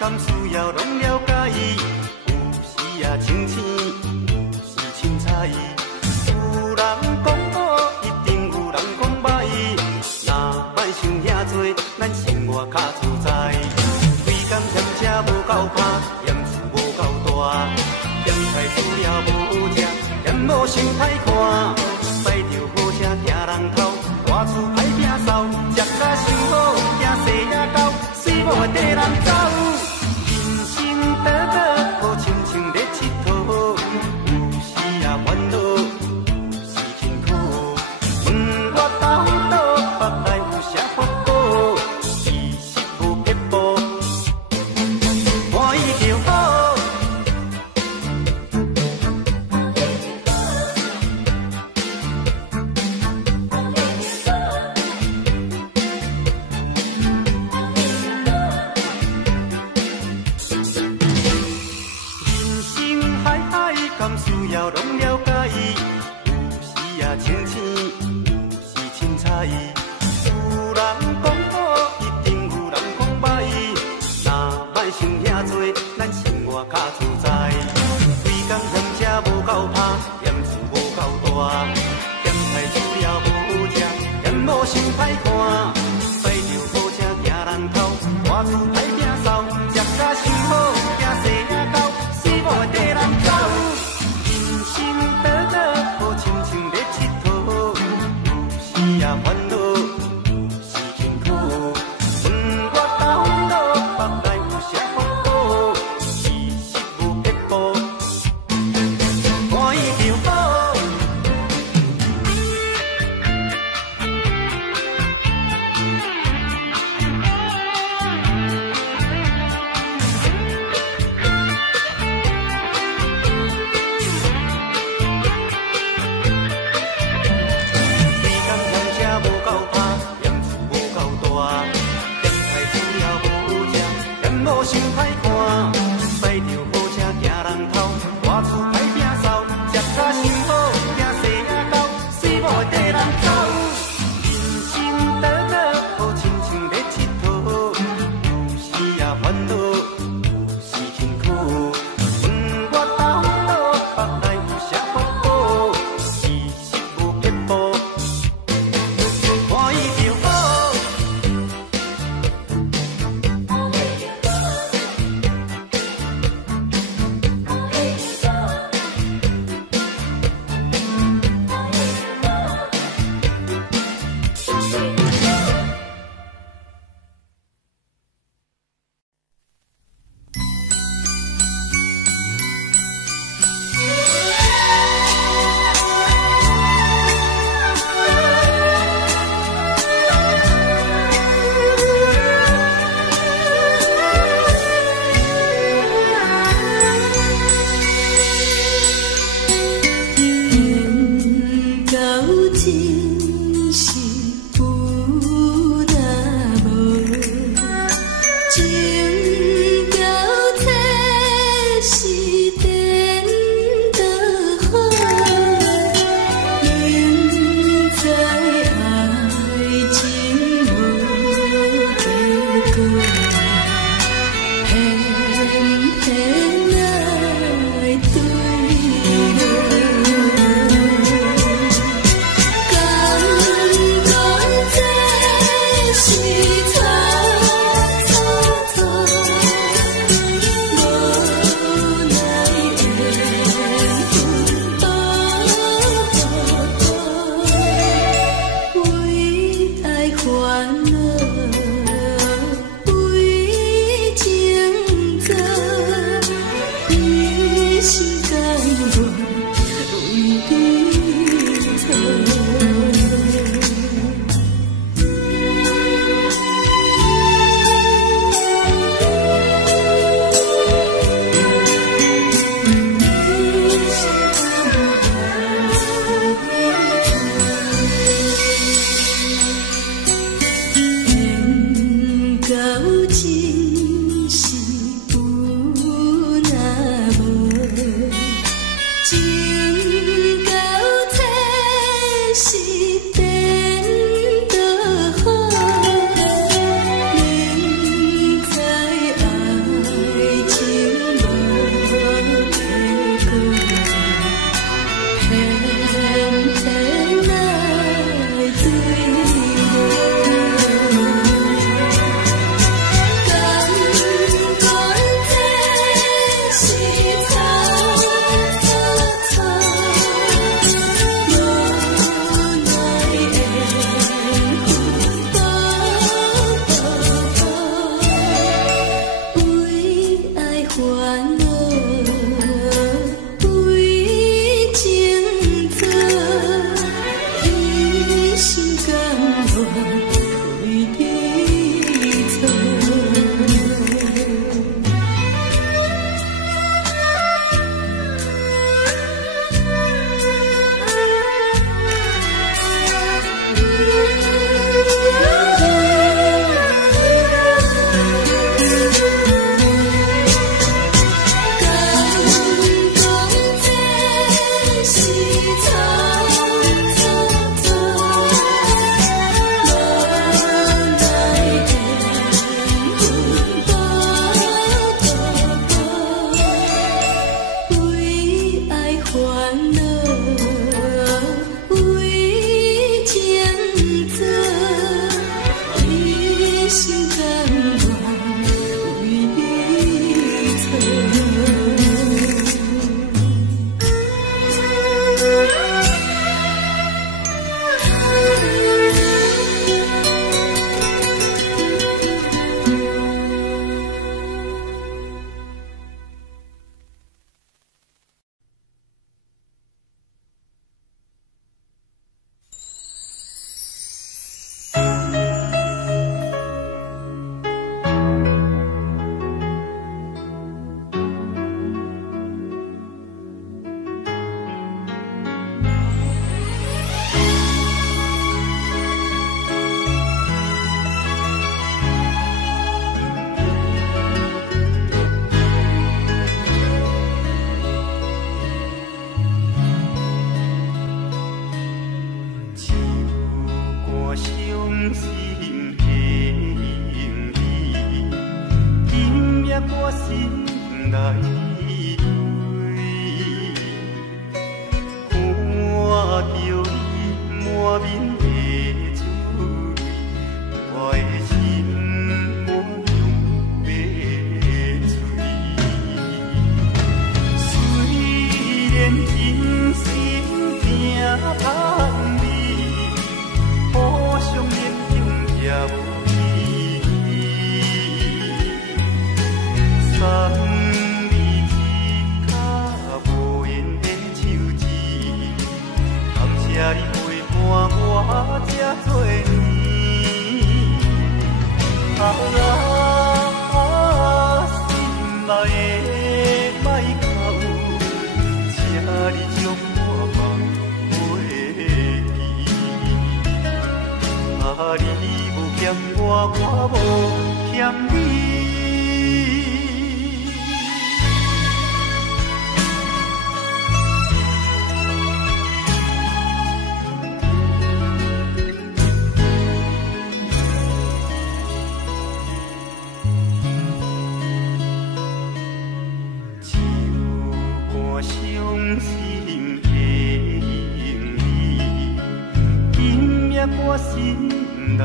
敢需要拢了解，有时啊清醒，有时凊彩。有人讲好，一定有人讲歹。若莫想遐多，咱生活较自在。规工嫌车无够拍，嫌厝无够大，嫌菜煮了无好食，嫌某想歹看。驶着好车行人头，大厝歹摒扫，食甲想好，惊细也狗，死某的跟人走。倒倒好亲像咧佚佗，有时啊烦恼，有时辛苦。问我到倒北来有啥福报？其实无撇步，欢喜就好。敢需要拢了解，有时啊清醒，有时凊彩。有人讲好，一定有人讲歹。若莫想遐多，咱生活较自在。规工嫌车无够拍，嫌厝无够大，嫌菜煮了无好食，嫌某想歹看。驶着好车行人头，大厝歹摒扫，食甲想好，惊细也狗，死某会跟人走。倒倒好亲像咧佚佗，有时啊烦恼，有时辛苦。问我到倒北来有啥福报？其实无撇步，欢喜就好。无想歹看，驶着好车行人头，大厝歹摒扫，食甲想好，惊细也狗，死某会跟人走。人生倒倒好亲像咧佚佗，有时啊烦恼，有时辛苦。问我到北来有啥福报？其实无撇步，欢喜就好。为爱烦恼，为心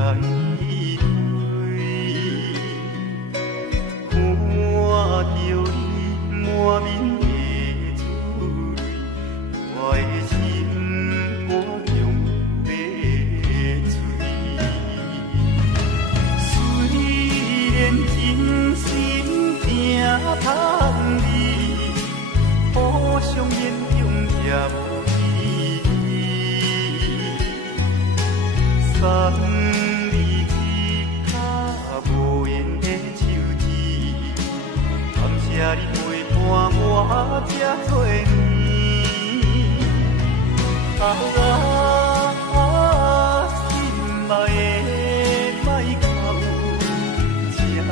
爱的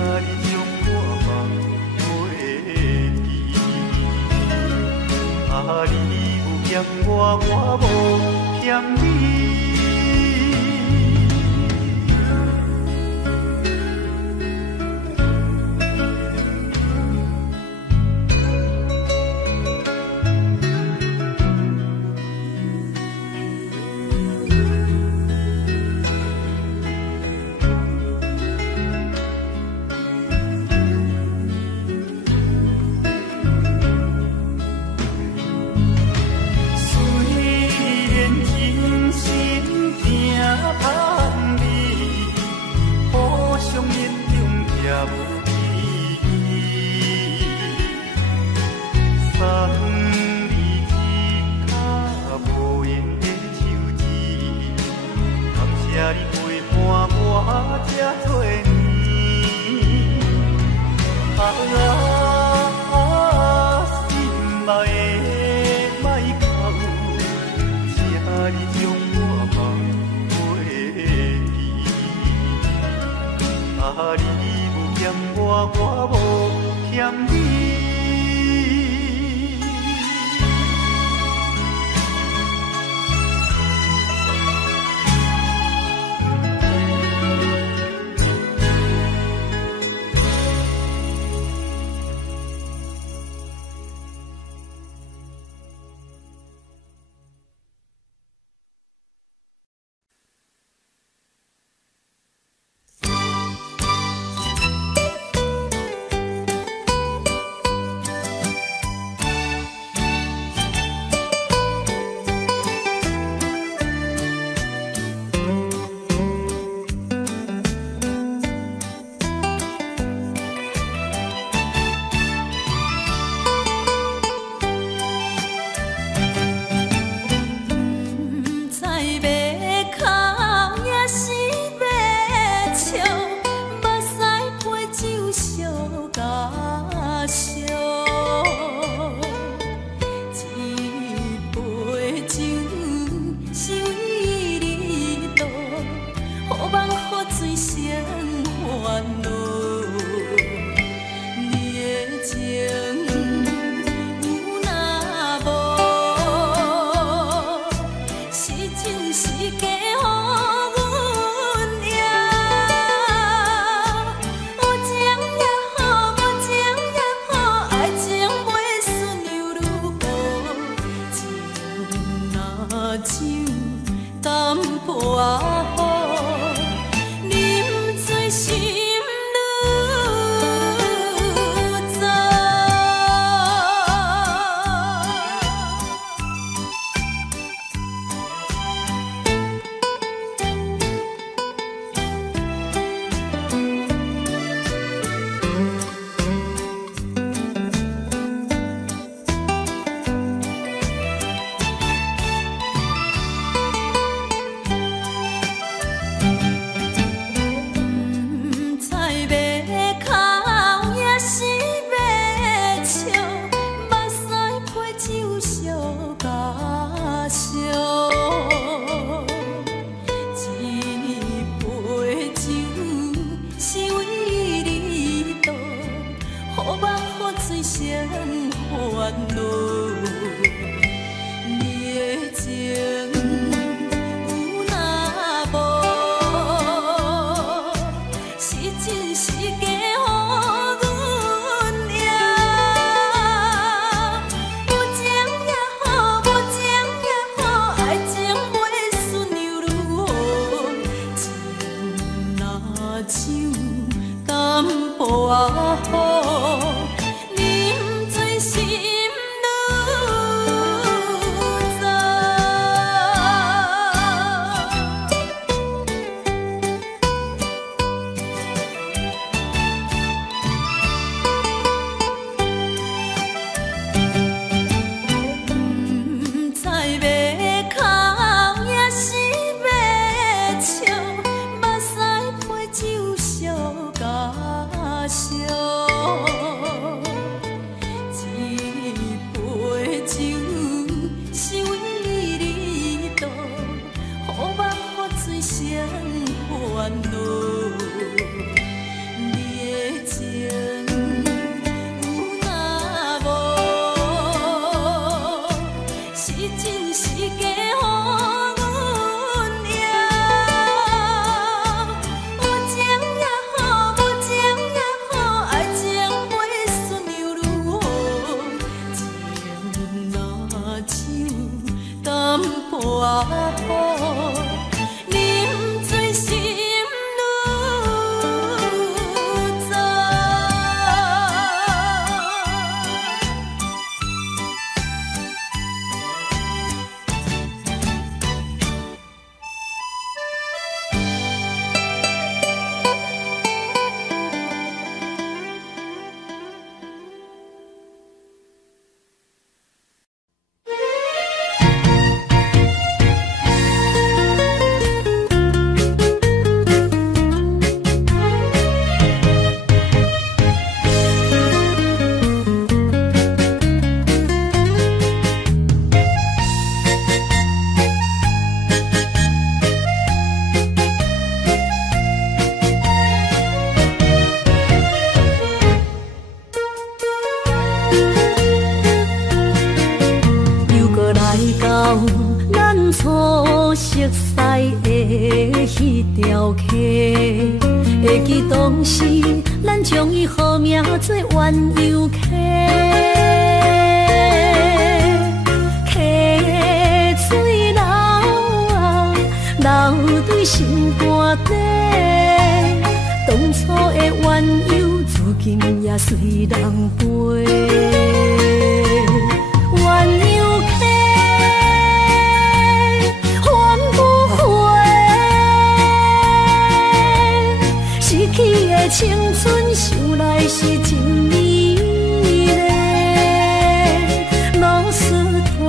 莫我无欠你。我无欠你。笑。做冤游客，溪水流啊，流对心肝底。当初的冤游，如今也随人陪。冤游客，还不回，失去的青春，想来是真美丽。老师徒，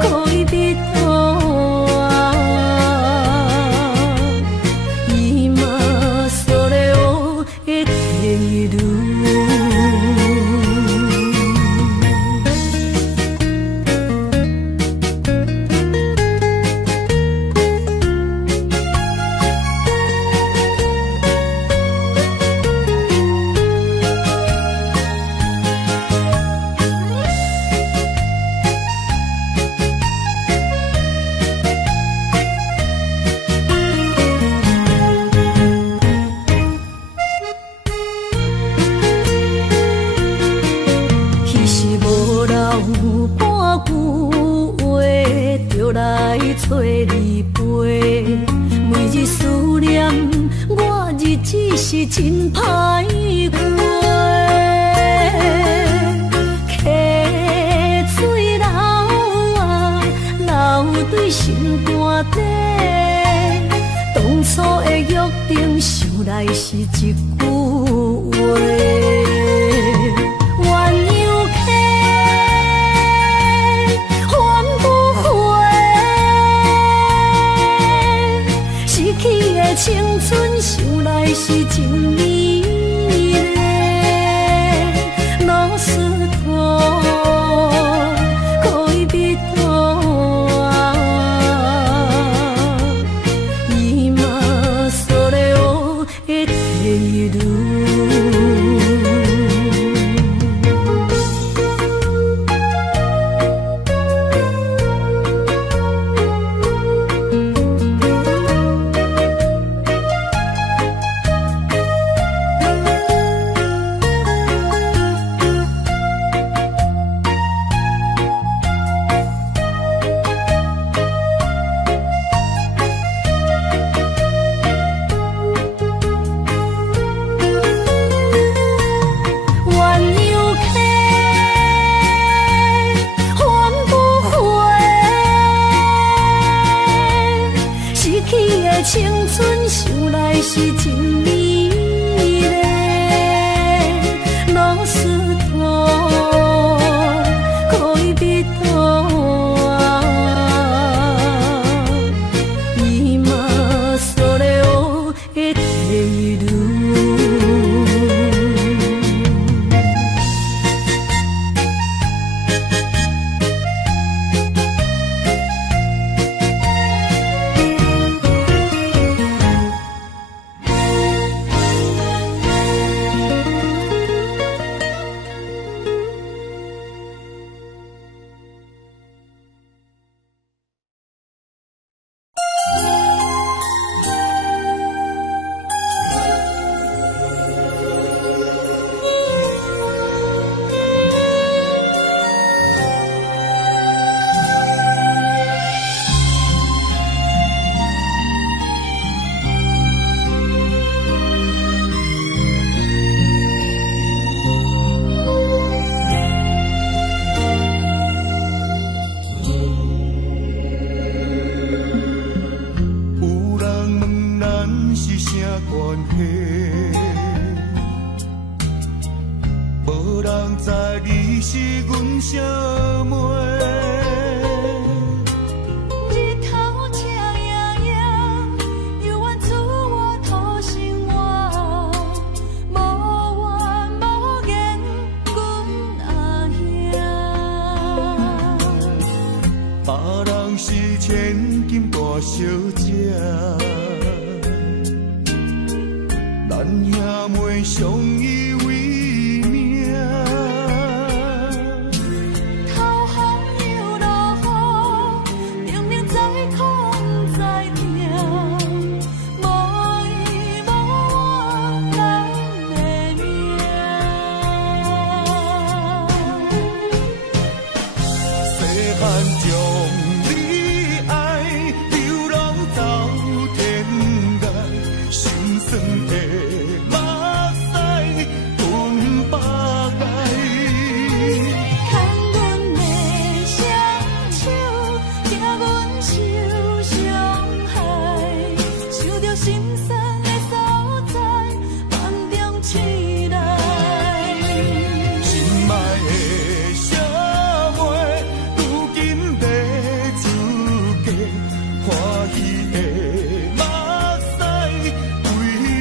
可以彼途啊，伊嘛所了的地路。找你陪，每日思念，我日子是真歹过。溪水流啊，流对心肝底。当初的约定，想来是一句话。青春想来是真美丽，老师徒可以彼途啊，伊嘛所了的地路。青春想来是真美丽，老师徒可以彼途啊，伊嘛所了的地路。醒来。心爱的小妹，如今要自家欢喜的目屎归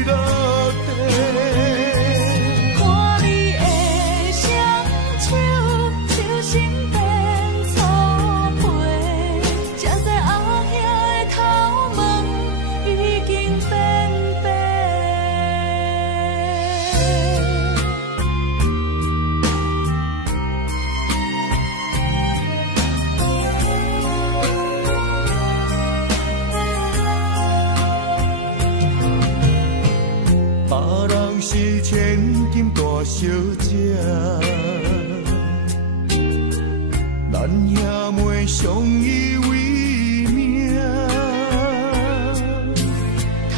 落地。看你的双手，手心变粗皮，才知后兄的头毛已经变白。别人是千金大小姐，咱兄妹相依为命。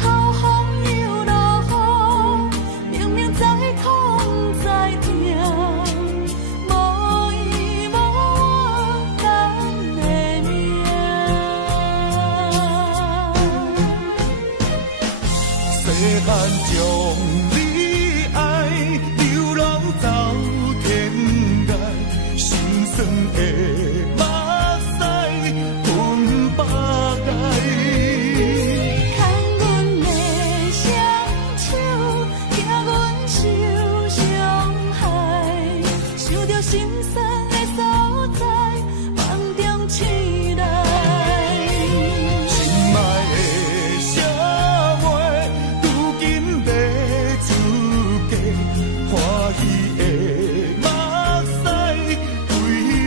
头风又落雨，明明在空在听，无依无我咱的命。细汉将你爱，流浪走天涯，心酸的目屎分百界。牵阮的双手，惊阮受伤害，想着心酸的所在，梦中醒来。心爱的小妹，如今要自家欢喜的目屎归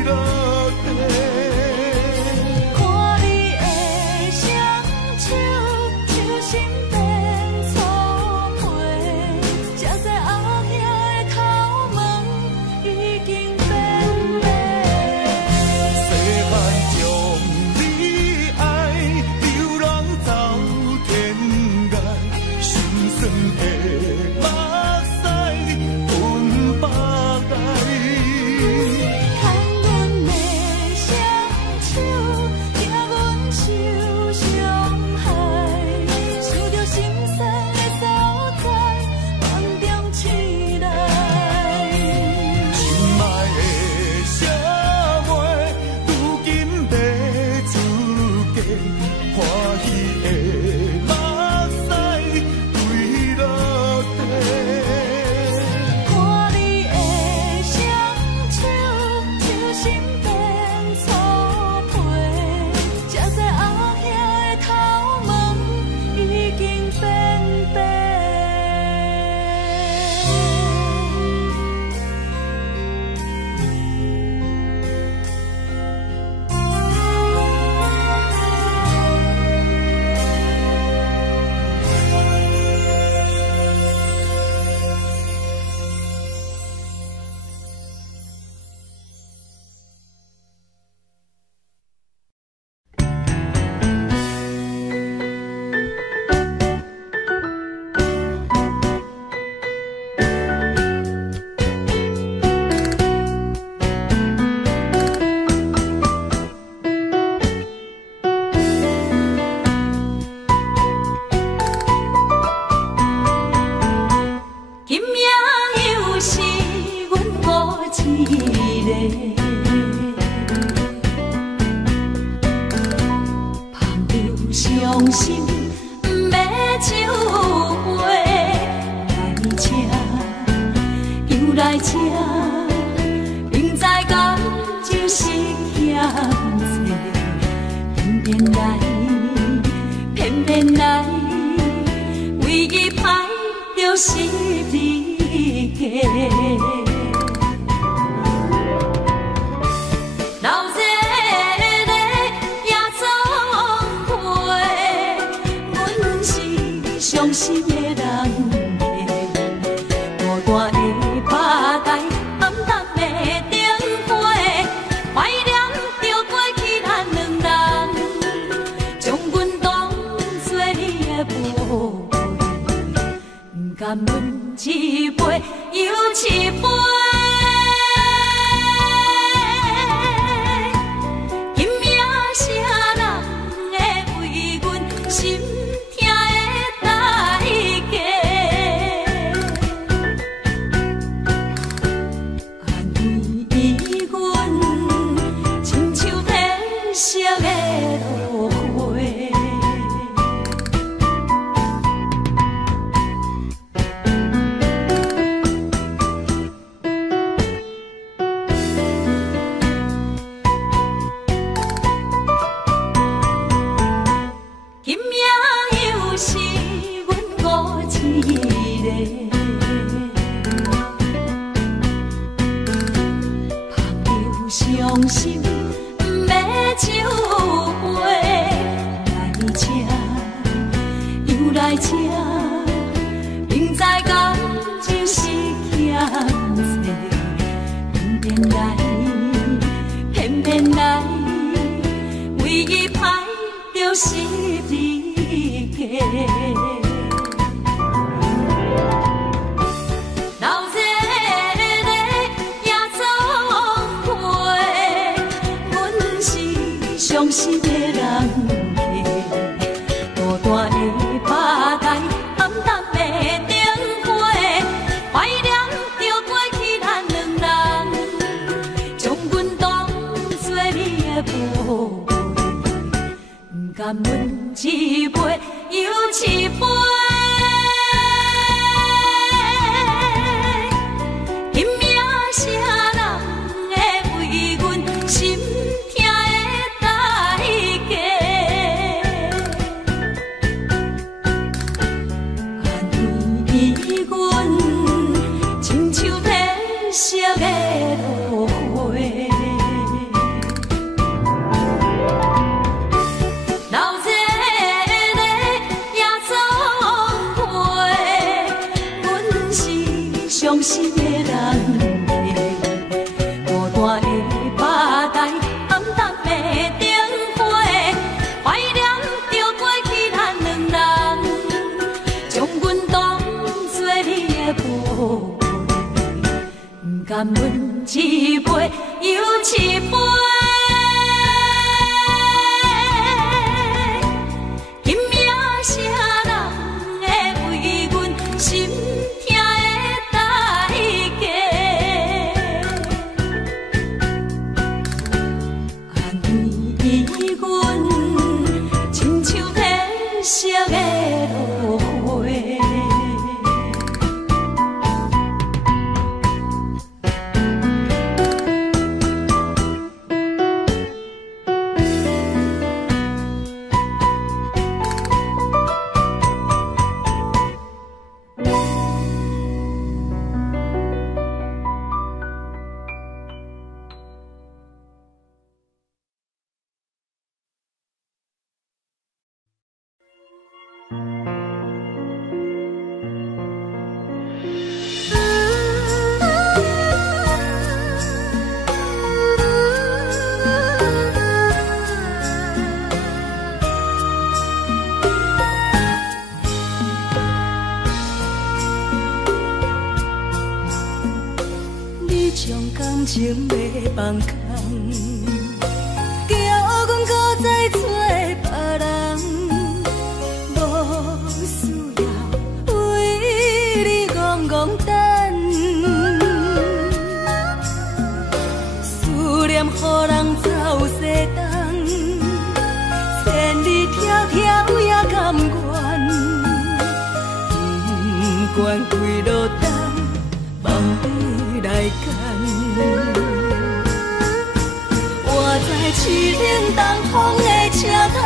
落地。看你的双手，手心变粗皮，才知后兄的头毛已经变白。细汉将你爱，流浪走天涯，心酸的目屎分百界。牵阮的双手，惊阮受伤害，想着心酸的所在，梦中醒来。心爱的小妹，如今要自家欢喜的目屎归落地。看你的双手，手心变粗皮，才知后兄的头毛已经变白。今夜又是阮孤一个，旁流伤心，不要酒杯来吃，又来吃，明知感情是欠债，偏偏来，偏偏来，唯一歹就是你家。老热热夜总会，阮是伤心的人。孤单的吧台，暗淡的灯火，怀念着过去咱两人，将阮当作你的宝贝，不甘阮一杯又一杯。今夜啥人会为阮心痛的代价？伤心，不要酒杯来吃，又来吃，明知感情是欠债，偏偏来，为伊歹着是你家。伤心的人客，孤单的吧台，暗淡的灯花，怀念着过去咱两人，将阮当作你的宝贝，不甘阮一杯又一杯。拼命啥人会为阮心？色的落花，老热的夜总会，阮是伤心的人客，孤单的吧台，暗淡的灯花，怀念着过去咱两人，将阮当作你的宝。甘阮一杯又一杯，拼命啥人会为阮心痛的代价？安慰阮，亲像褪色的落花。情要放空，叫阮搁再找别人，无需要为你戆戆等。思念予人走西东，千里迢迢也甘愿，不管几路灯，望你来赶。我在凄冷东风的车窗，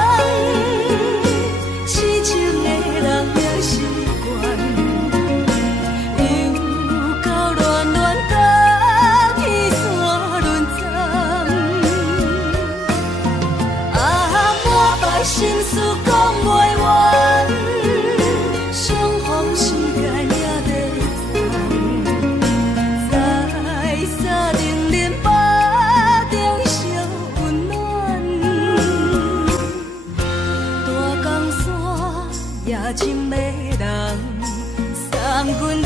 痴情的人也习惯，又到乱乱甲天山轮站。啊，满腹心事讲袂完，相逢时间也在站，在沙定连巴中烧温暖。大江山夜深的人，送阮离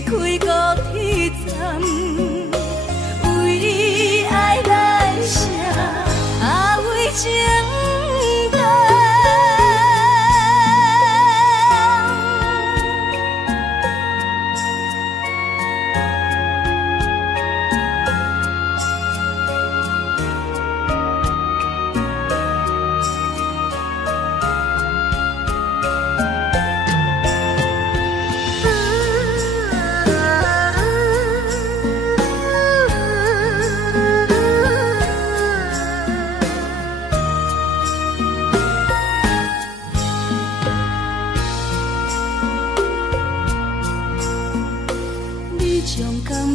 开高铁站，为爱来写啊为情。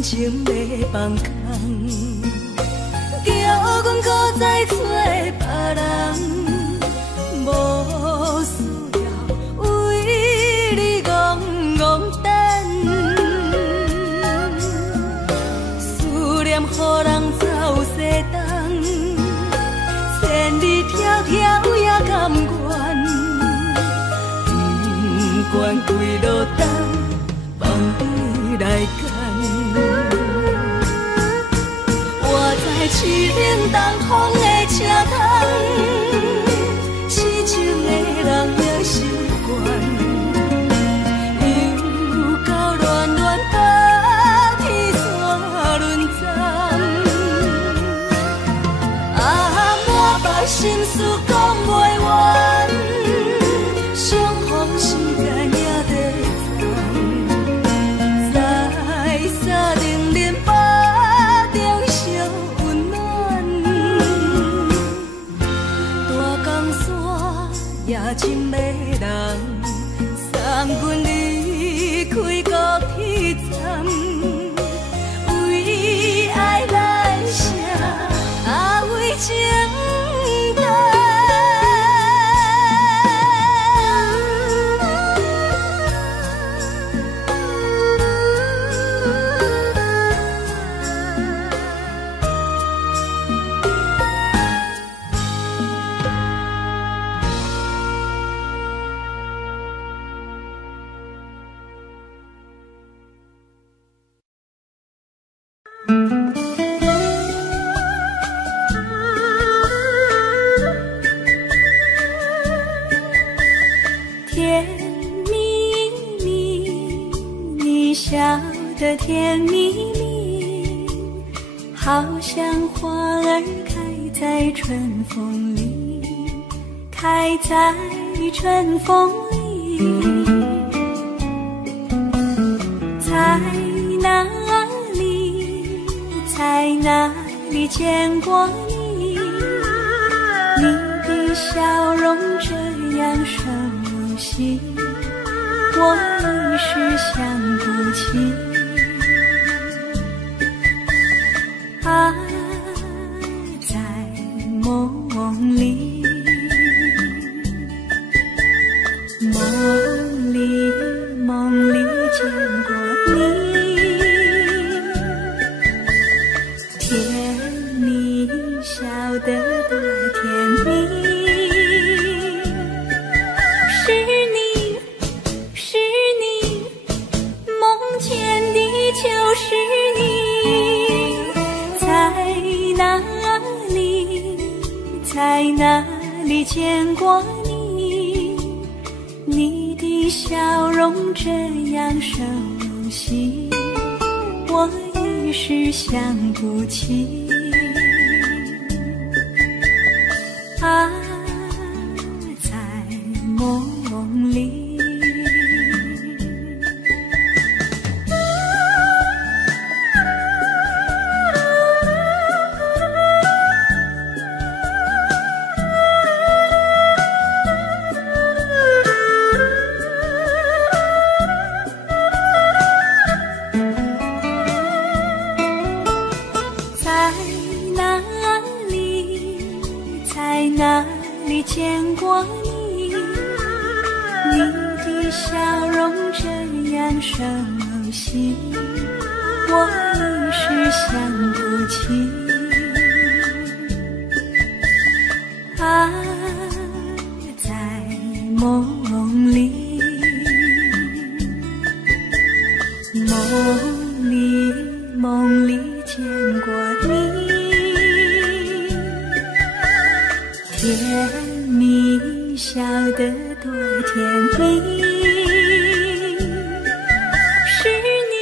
情要放空，叫搁再做别人，无需要为你戆戆等。思念予人走西东，千里迢迢也甘愿。不管几路灯，放你来干。我在凄冷东风的车窗，痴情的人也习惯，又到恋恋把天线轮转。啊，满腹心事讲袂完。真迷人，送阮离开高铁站，为爱来写阿为情单。的甜蜜蜜，好像花儿开在春风里，开在春风里。在哪里，在哪里见过你？你的笑容这样熟悉，我一时想不起。啊，在梦里，梦里见过你，甜蜜笑得多甜蜜。是你，梦见的就是你。在哪里见过你？你的笑容这样熟悉，我一时想不起。啊，在梦里。哪里见过你？你的笑容这样熟悉，我一时想不起。啊，在梦里，梦里见过你。甜蜜笑得多甜蜜，是你，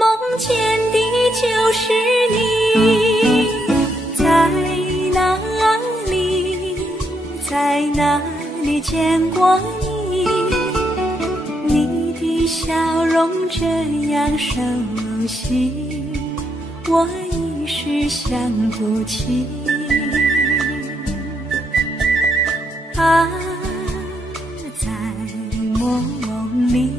梦见的就是你。在哪里见过你？你的笑容这样熟悉，我一时想不起。啊，在梦里。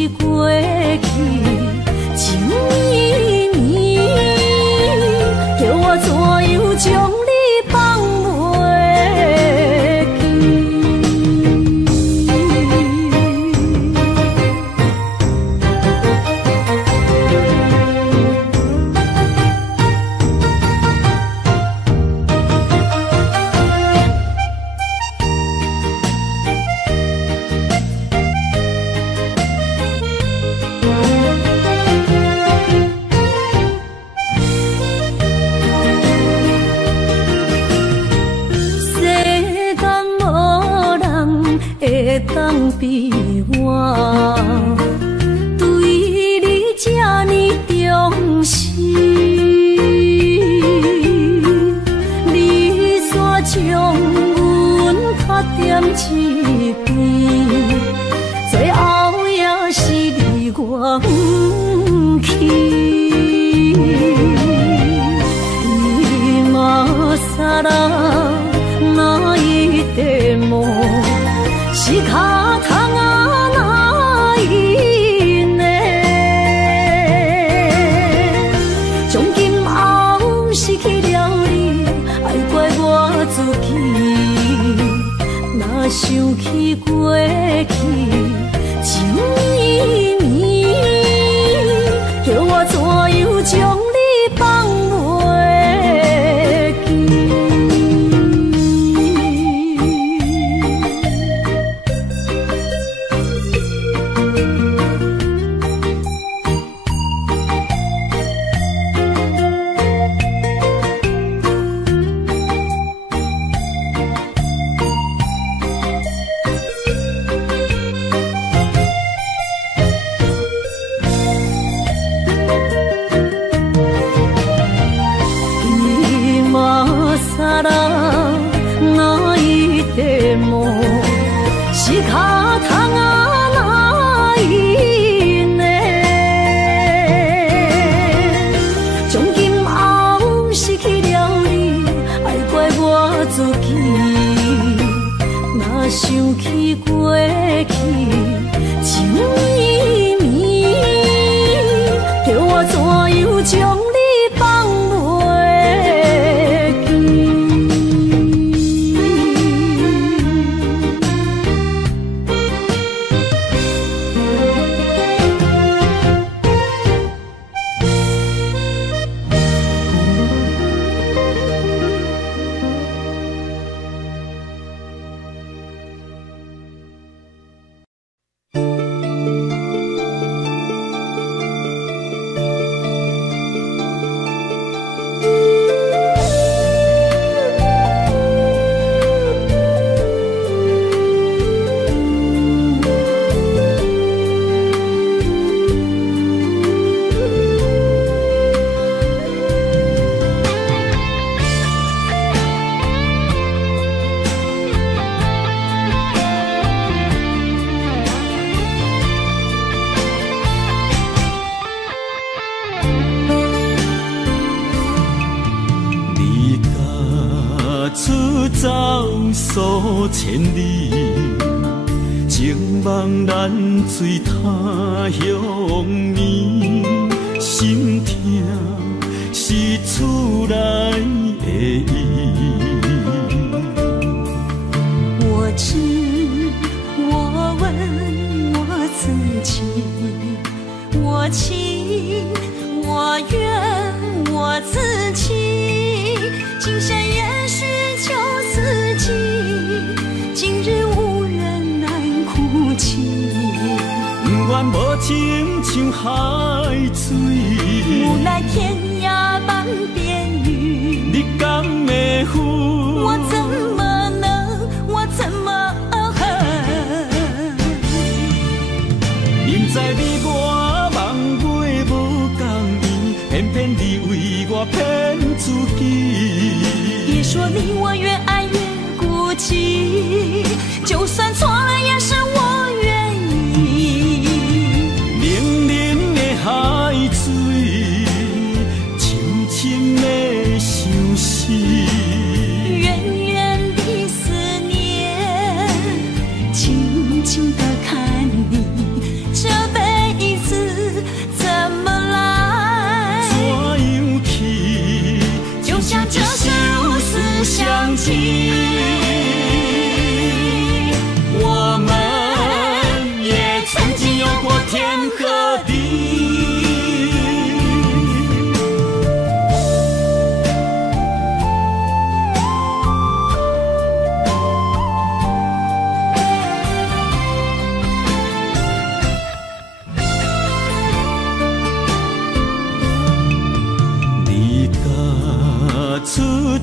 起过去，情绵绵，叫我怎样将你放袂当比我对你这呢重视，你煞将阮拍点一边，最后也是离我不去。今さら哪一点梦？是脚痛啊，哪一呢？从今后失去了你，爱怪我自己。若想起过去，情绵绵，叫我怎样将你放袂记？是脚痛啊，哪一呢？从今后失去了你，爱怪我自己。若想起过去，情绵绵，叫我怎样将你放袂记？数千里，情望咱水他乡面，心痛是厝内的伊。我知，我问我自己，我情我愿我自欺，今生也许求自己，今日无人难哭泣。不愿无情像海水，无奈天涯半边云。你敢会负？我怎么能？我怎么恨？明知你我梦袂无共伊，偏偏你为我骗自己。别说你我越爱越孤寂，就算错了也是我愿意。冷冷的海水，深深的相思，远远的思念，静静的看你这辈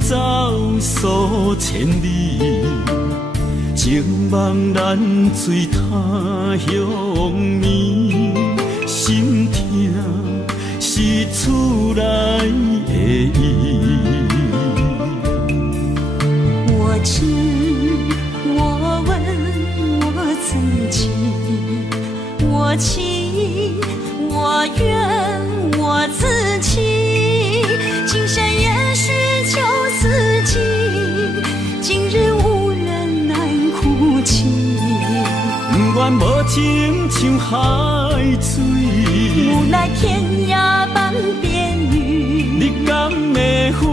走数千里，情梦难随他乡眠，心痛是厝内的伊。我知，我问我自己，我情我愿我自欺，今生也许旧四季，今日无人难哭泣。不愿无情像海水，无奈天涯半边雨。你敢会负？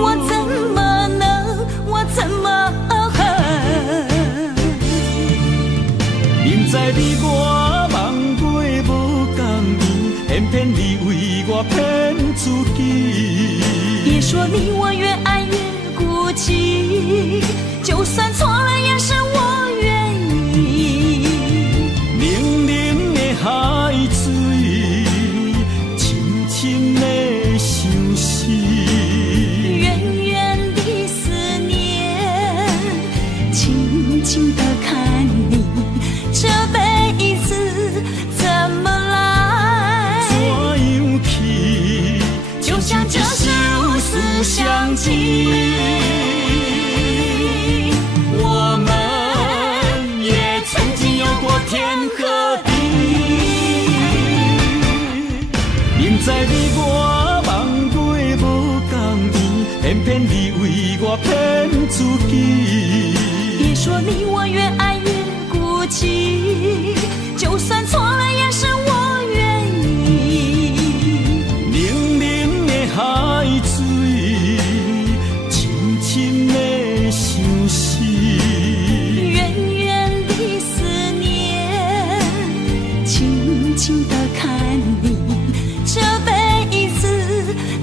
我怎么能，我怎么恨？明知你我梦过无共面，偏偏你为我骗自己。别说你我越爱越孤寂，就算错了也是我愿意。冷冷的海水，深深的相思。远远的思念，静静地看你，这辈子怎么来？怎样去？就像这是无私相寄。我们也曾经有过天和地，明知你我梦过无共面，偏偏你为我骗自己。别说你我越爱越孤寂，就算错了也是我愿意。冷冷的海水，深深的相思。远远的思念，静静地看你，这辈子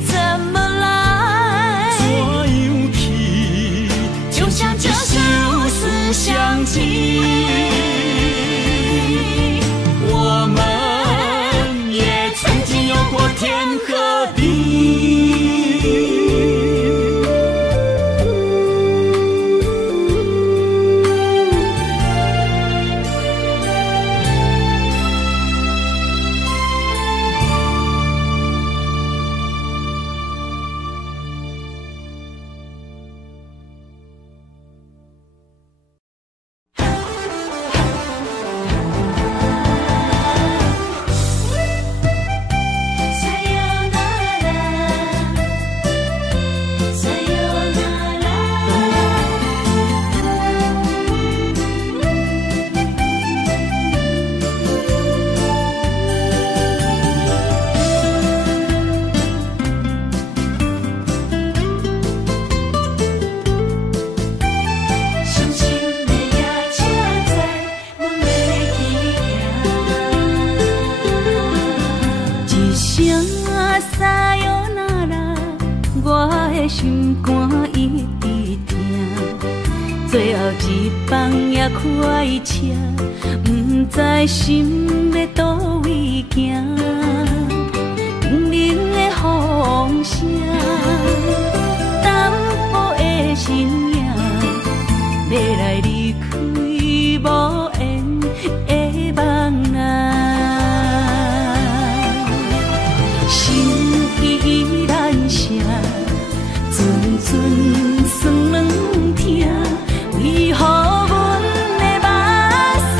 怎么来？怎样去？就像这是无私相寄。我们也曾经有过天和地。心肝一直疼，最后一放也快车，不知心要倒位行。冷冷的风声，淡薄的身影，要来离开无缘的梦啊，心依然声。阵阵酸软疼，为何阮的目屎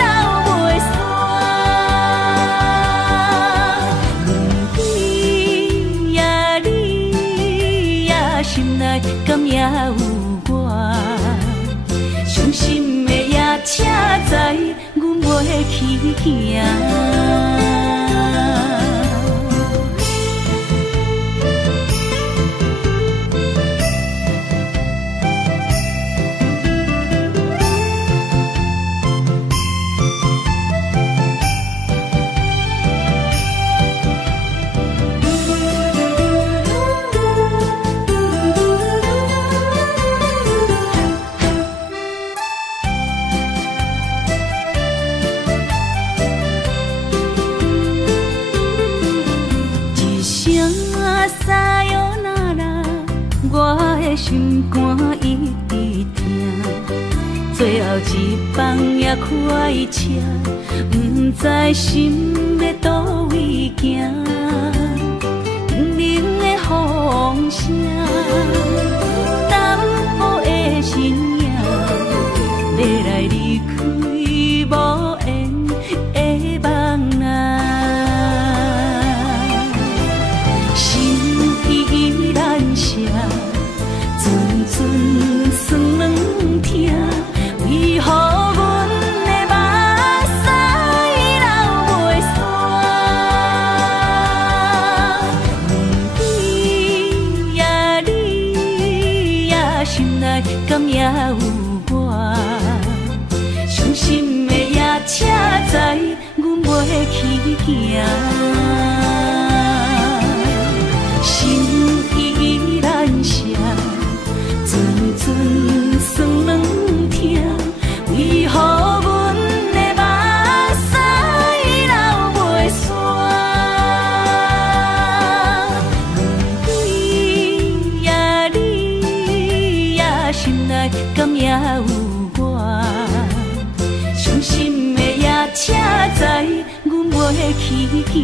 流袂煞？问你呀，你呀，心内敢也有我？伤心的夜车载，阮袂去行。我的心肝一直疼，最后一放也开车，不知心要倒位行。冷冷的风声，淡薄的身影，要来离开无缘的梦啊。心依然舍，阵阵酸软疼，为何阮的目屎流袂煞？问伊你呀，心内敢也有我？伤心的夜车载，阮袂去行。心依然舍，阵阵酸软疼，为何阮的目屎流袂煞？问你呀，你呀，心内敢也有我？伤心的夜车载，阮袂去行。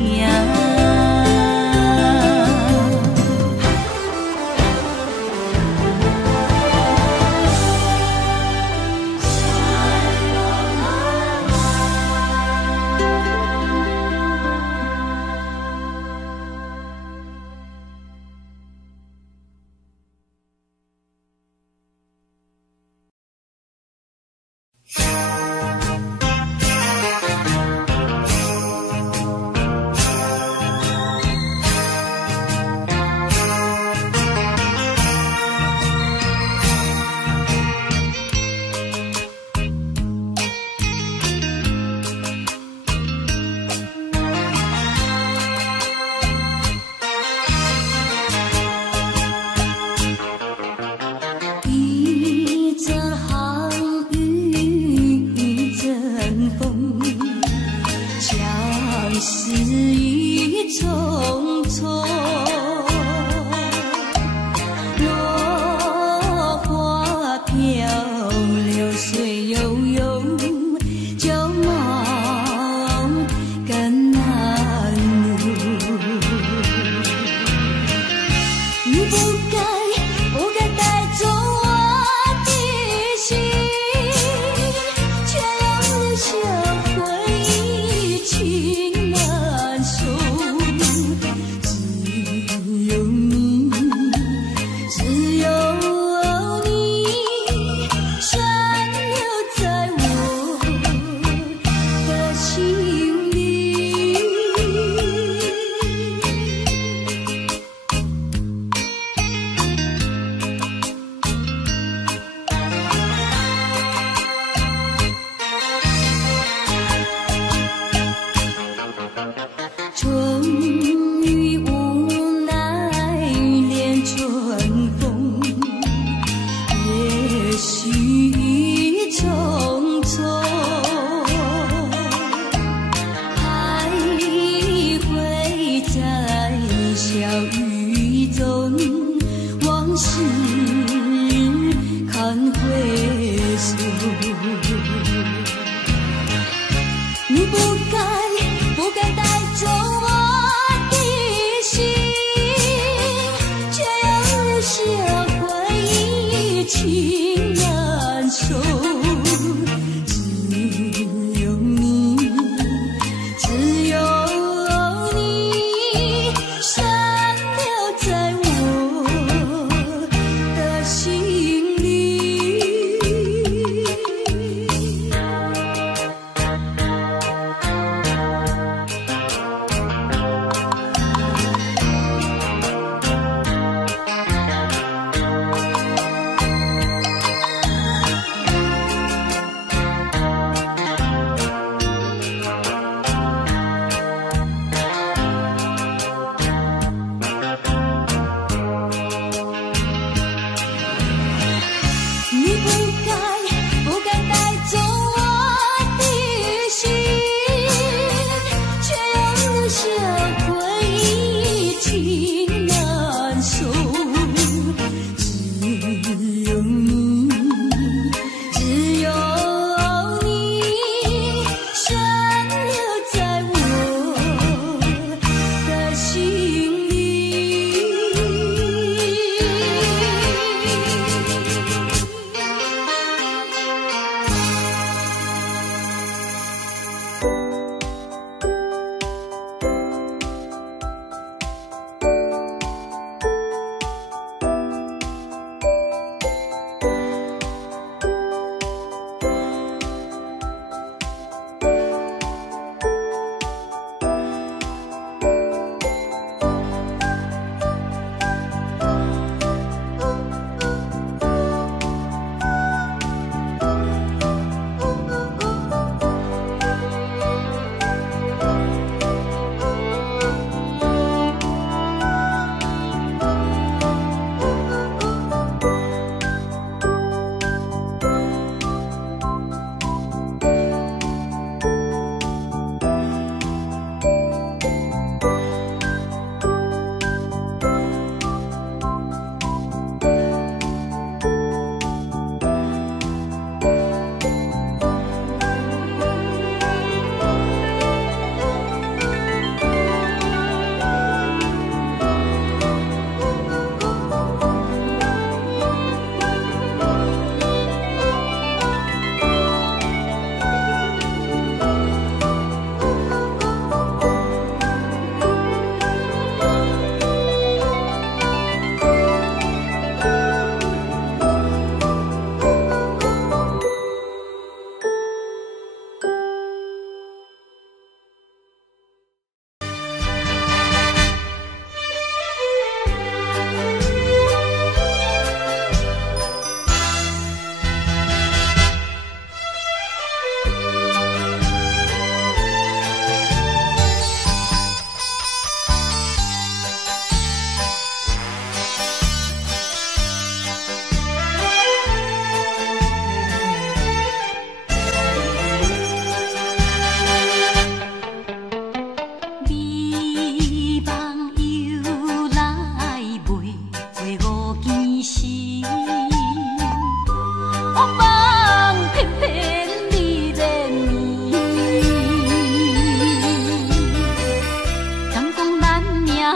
中，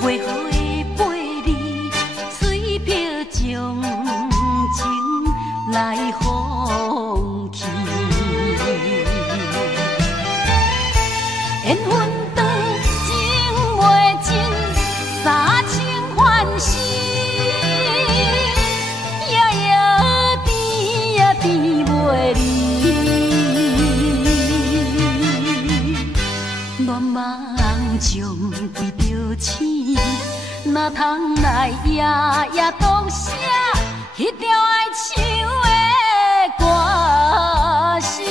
袂好的陪你，水漂将情来放弃。缘分长，情袂尽，三情换死，夜夜甜呀甜袂离。乱梦中对着醒，哪通来夜夜讲声迄条爱唱的歌词？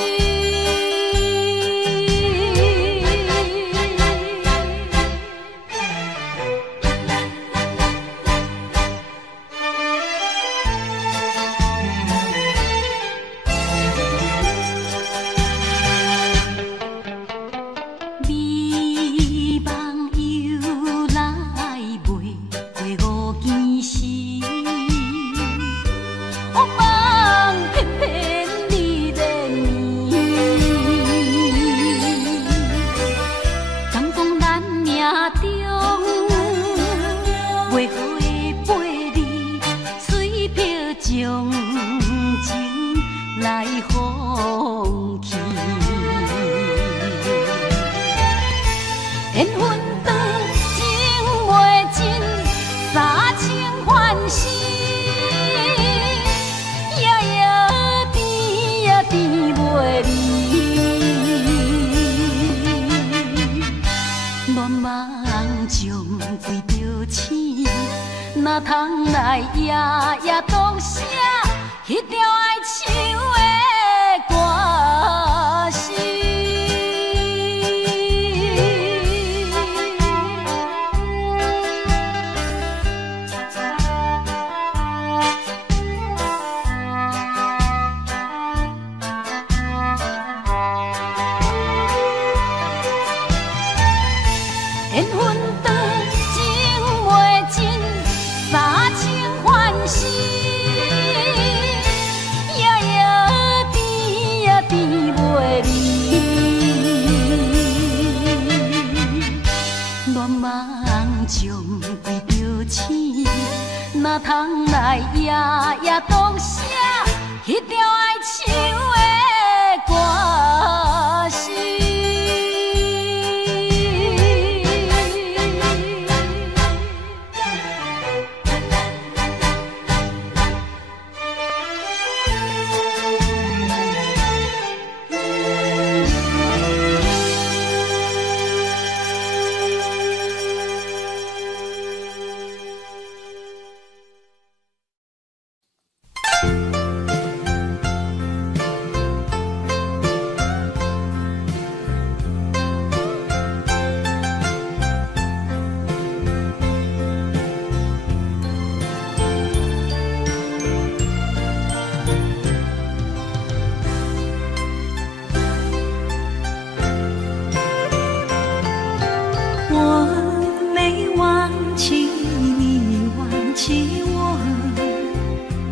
哪通来夜夜讲声迄条爱唱的歌词？缘分长，情袂尽，三情换死，夜夜甜呀甜袂离。乱梦中对着醒，哪通来夜夜讲声迄条爱唱的歌词？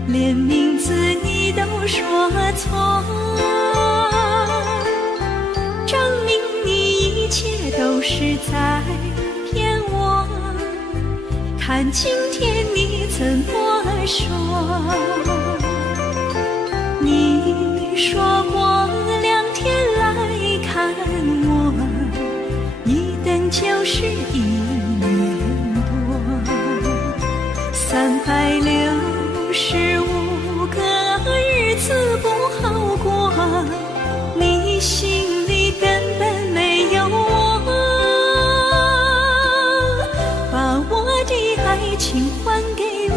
连名字你都说错，证明你一切都是在骗我。看今天你怎么说？你说过2天来看我，一等就是1年多，365个日子不好过，你心里根本没有我，把我的爱情还给我。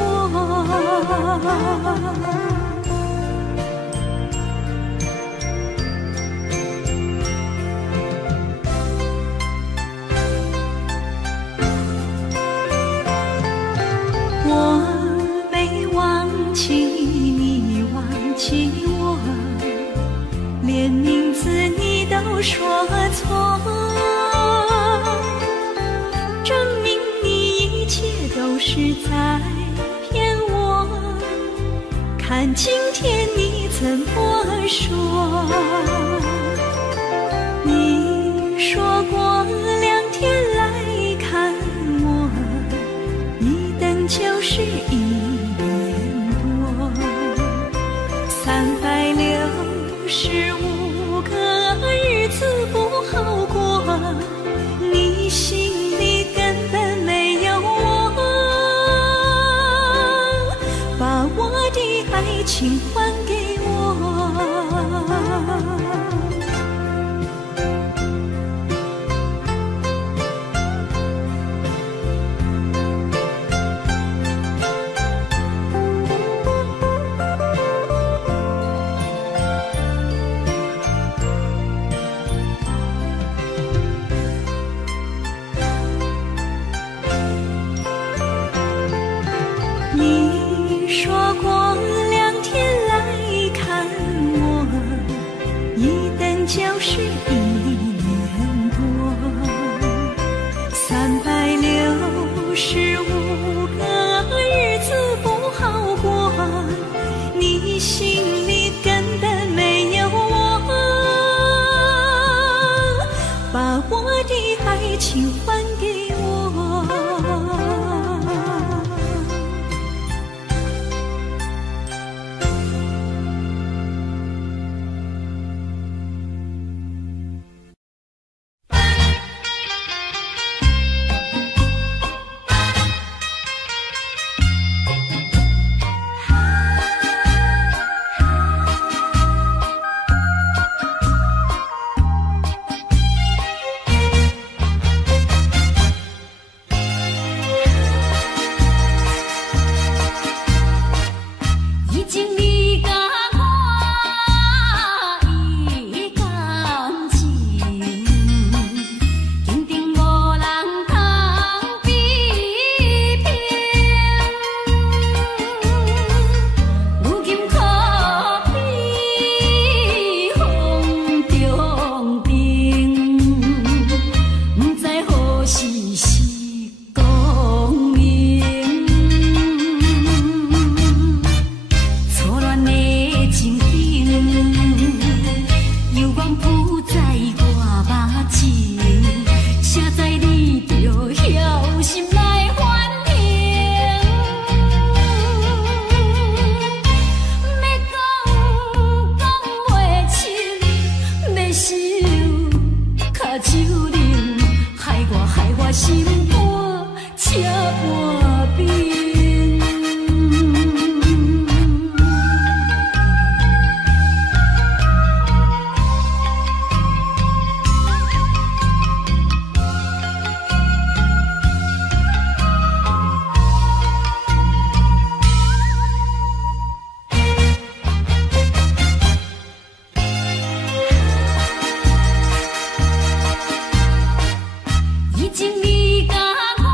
我没忘记你忘记我，连名字你都说错，证明你一切都是在骗我。看今天你怎么说？你说过2天情还给我。已经你甲我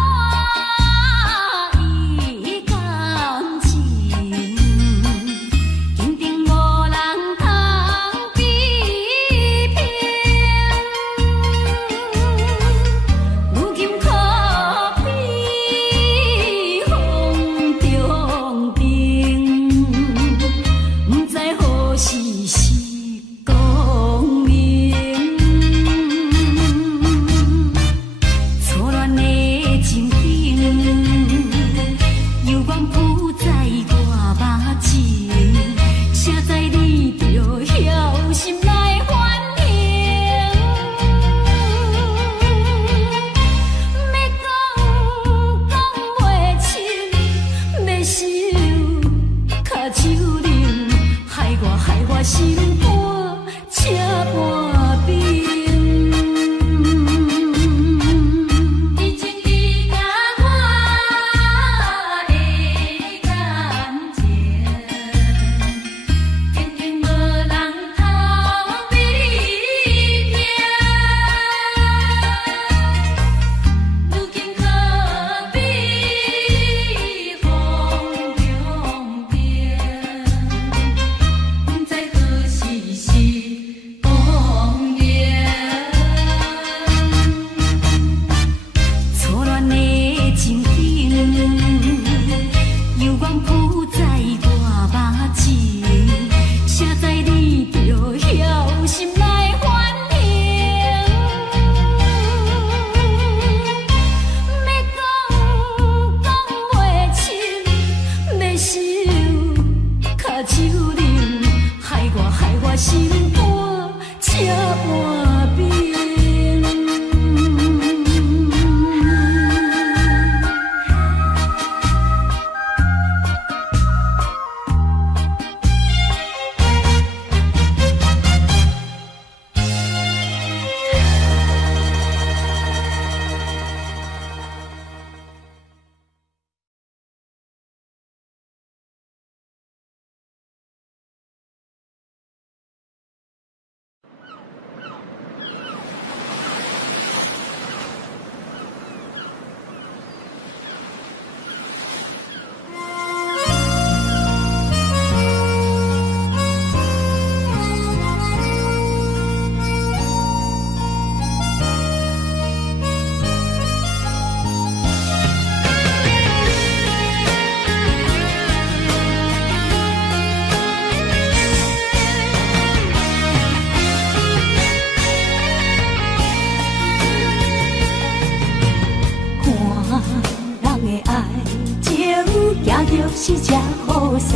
是这好势，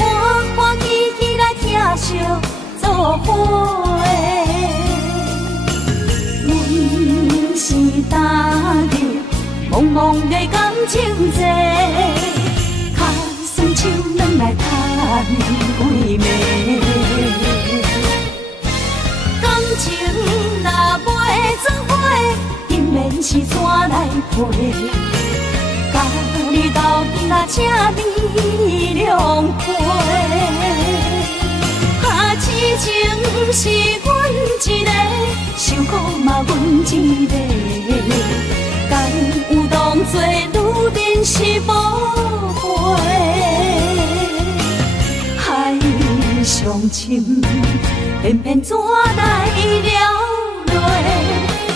欢欢喜喜来疼惜做伙的。阮是踏入茫茫的感情债，脚酸手软来叹几暝。感情若袂做伙，因免是怎来陪？甲你斗阵啊，请你谅解。啊，痴情是阮一个，受苦嘛阮一个。敢有当作女人是无陪？海上深，偏偏怎来了落？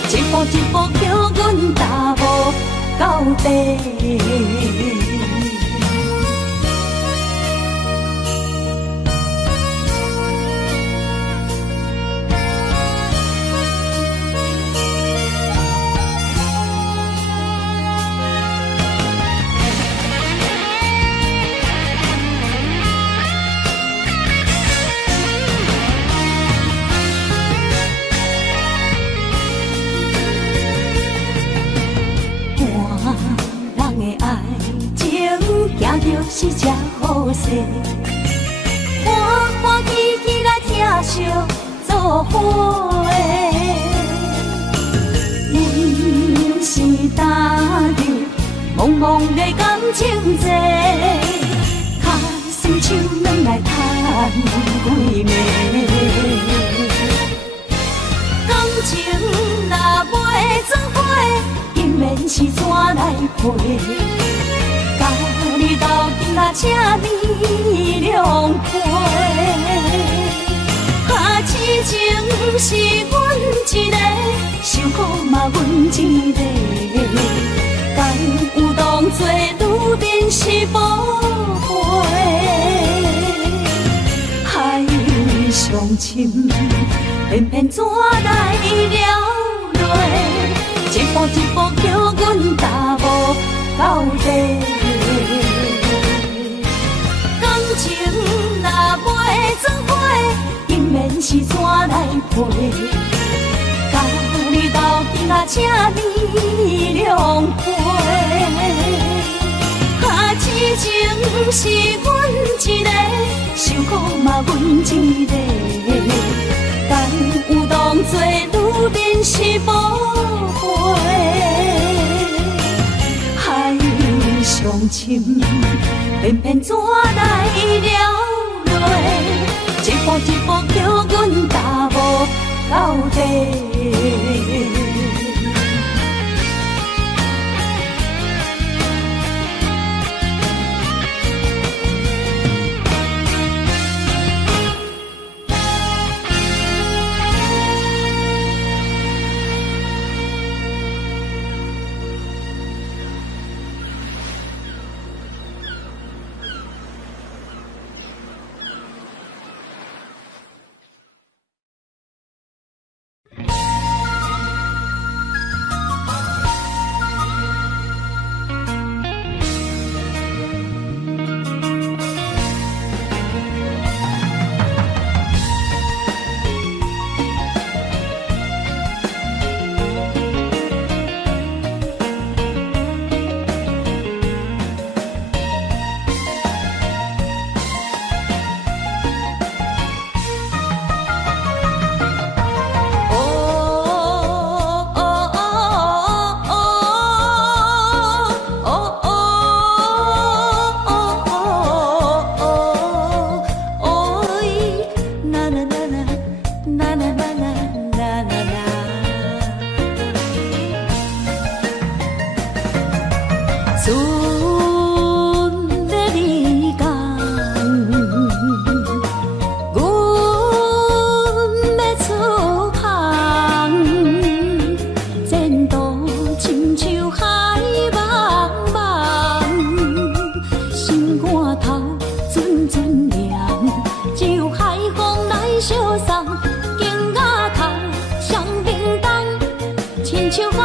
一步一步叫阮踏无到底。是这好势，欢欢喜喜来疼惜做伙的。阮是踏入茫茫的感情债，脚酸手软来叹几暝。感情若袂做伙，因免是怎来陪？甲你斗阵啊，请你谅解。啊，痴情是阮一个，受苦嘛阮一个。敢有当作女人是无陪？海上深，偏偏怎来了落？一步一步叫阮踏无到底。感情若袂做伙，因免是怎来陪？甲你斗阵啊，请你谅解。啊，痴情是阮一个，受苦嘛阮一个。敢有当作女人是无陪？海上深，偏偏怎来了落？一步一步叫阮踏无到底。像海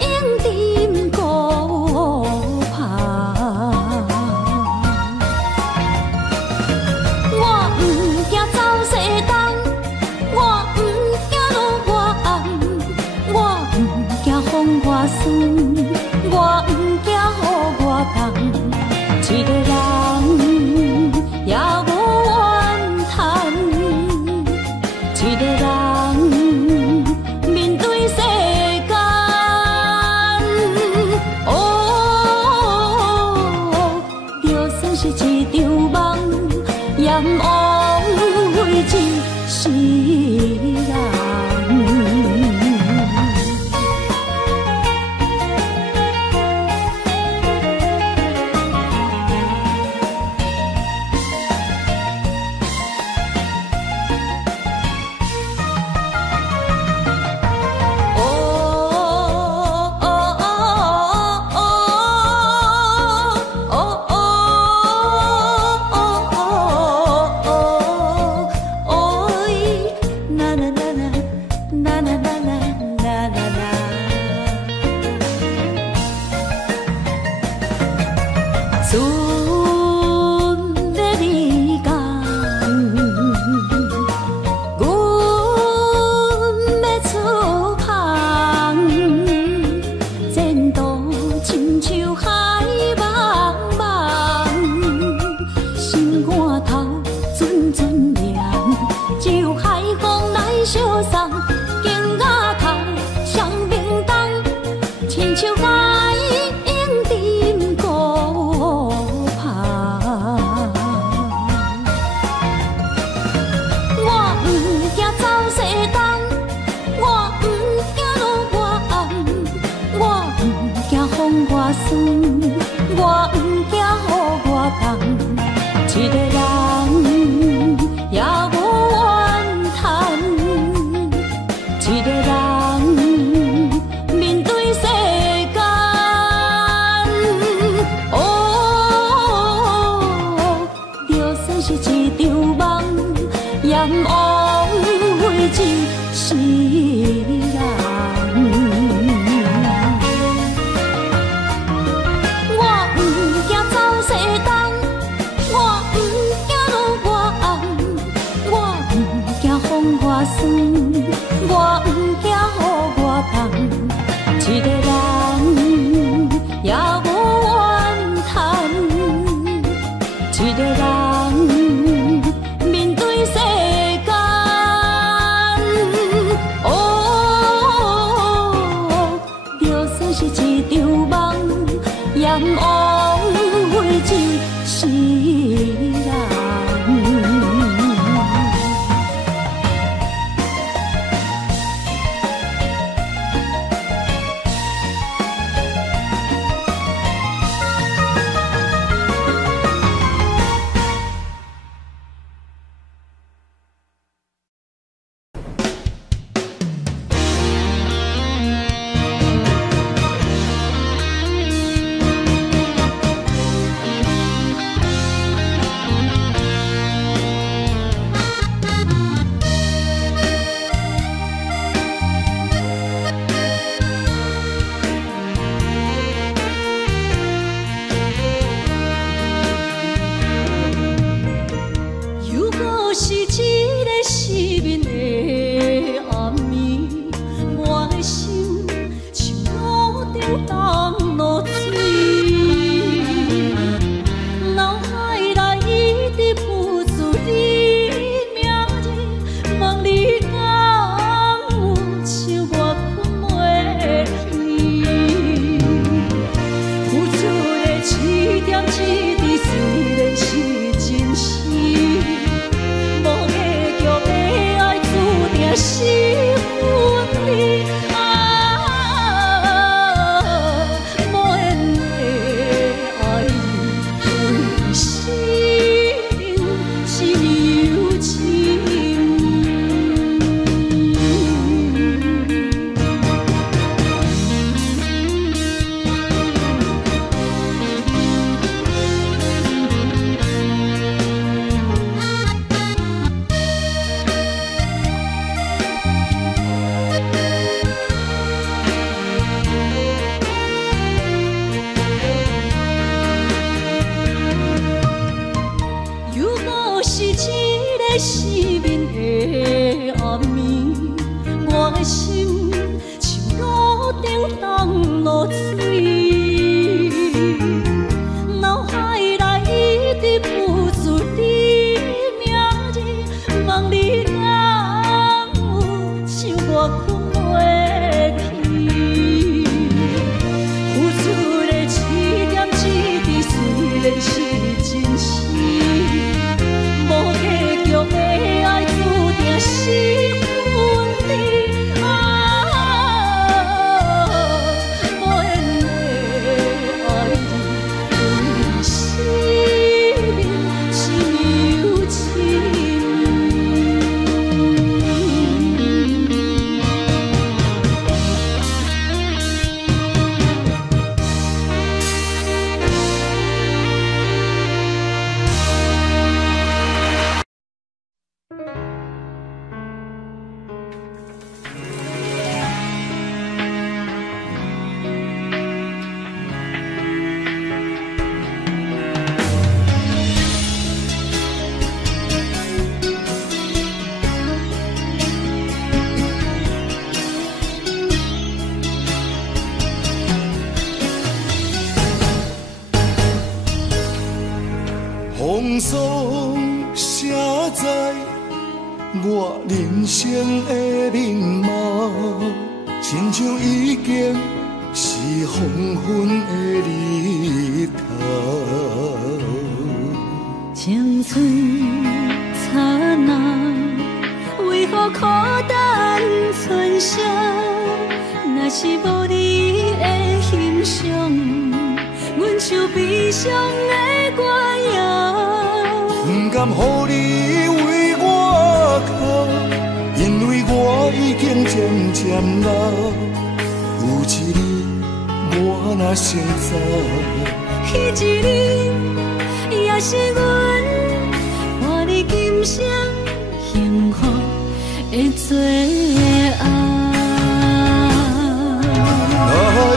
涌沉孤帆，是一场梦，魘乌灰一世人。风霜写在我人生的面貌，亲像已经是黄昏的日头。青春刹那，为何孤单存剩？若是无你的欣赏，阮像悲伤的歌谣。不甘予你为我哭，因为我已经渐渐老。有一日我若先走，彼一日也是阮伴你今生幸福的最后。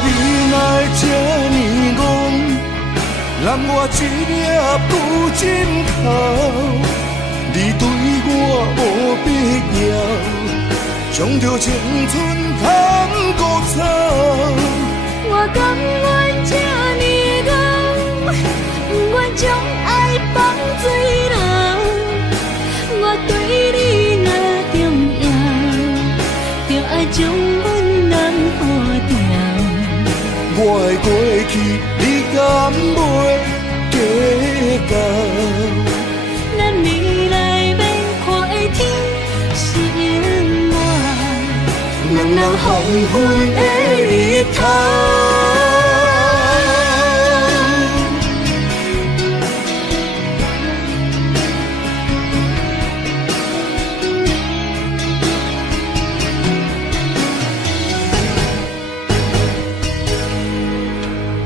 你若这呢戆，揽我一粒不尽头，你对我无必要，将着青春通孤草。我甘愿这呢戆，不愿将爱放水流。我对你若重要，就爱将阮人破掉。昏的日头。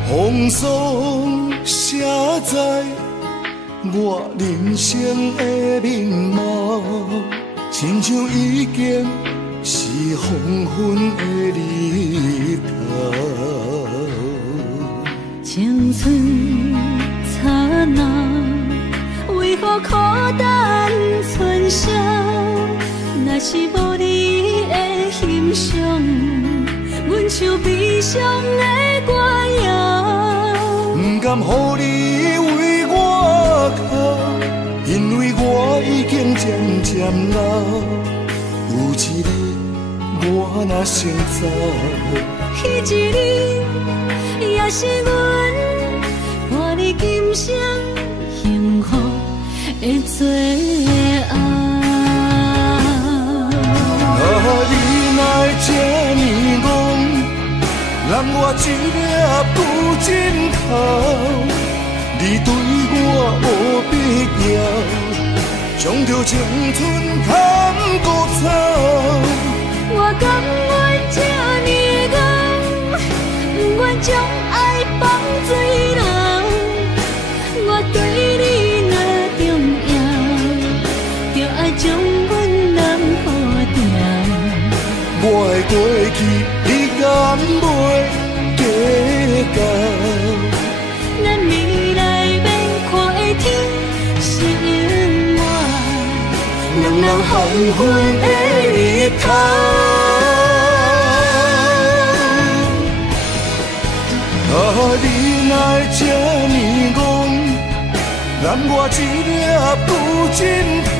风霜写在我人生的面貌，亲像已经是黄昏的日头。青春刹那，为何孤单春宵？若是无你的欣赏，阮像悲伤的歌谣。不甘予你为我哭，因为我已经渐渐老。有一日我若先走，迄一日也是阮伴你今生幸福的最后。你哪会这呢戆，让我一粒不尽头。你对我无必要，将着青春砍孤草。我甘愿这呢戆，不愿将爱放水流。我对你若重要，就爱将阮人付掉。我的过去，你敢袂计较？咱未来免看的天是永远，两人黄昏的日头。你哪会这呢戆，让我一粒不尽头。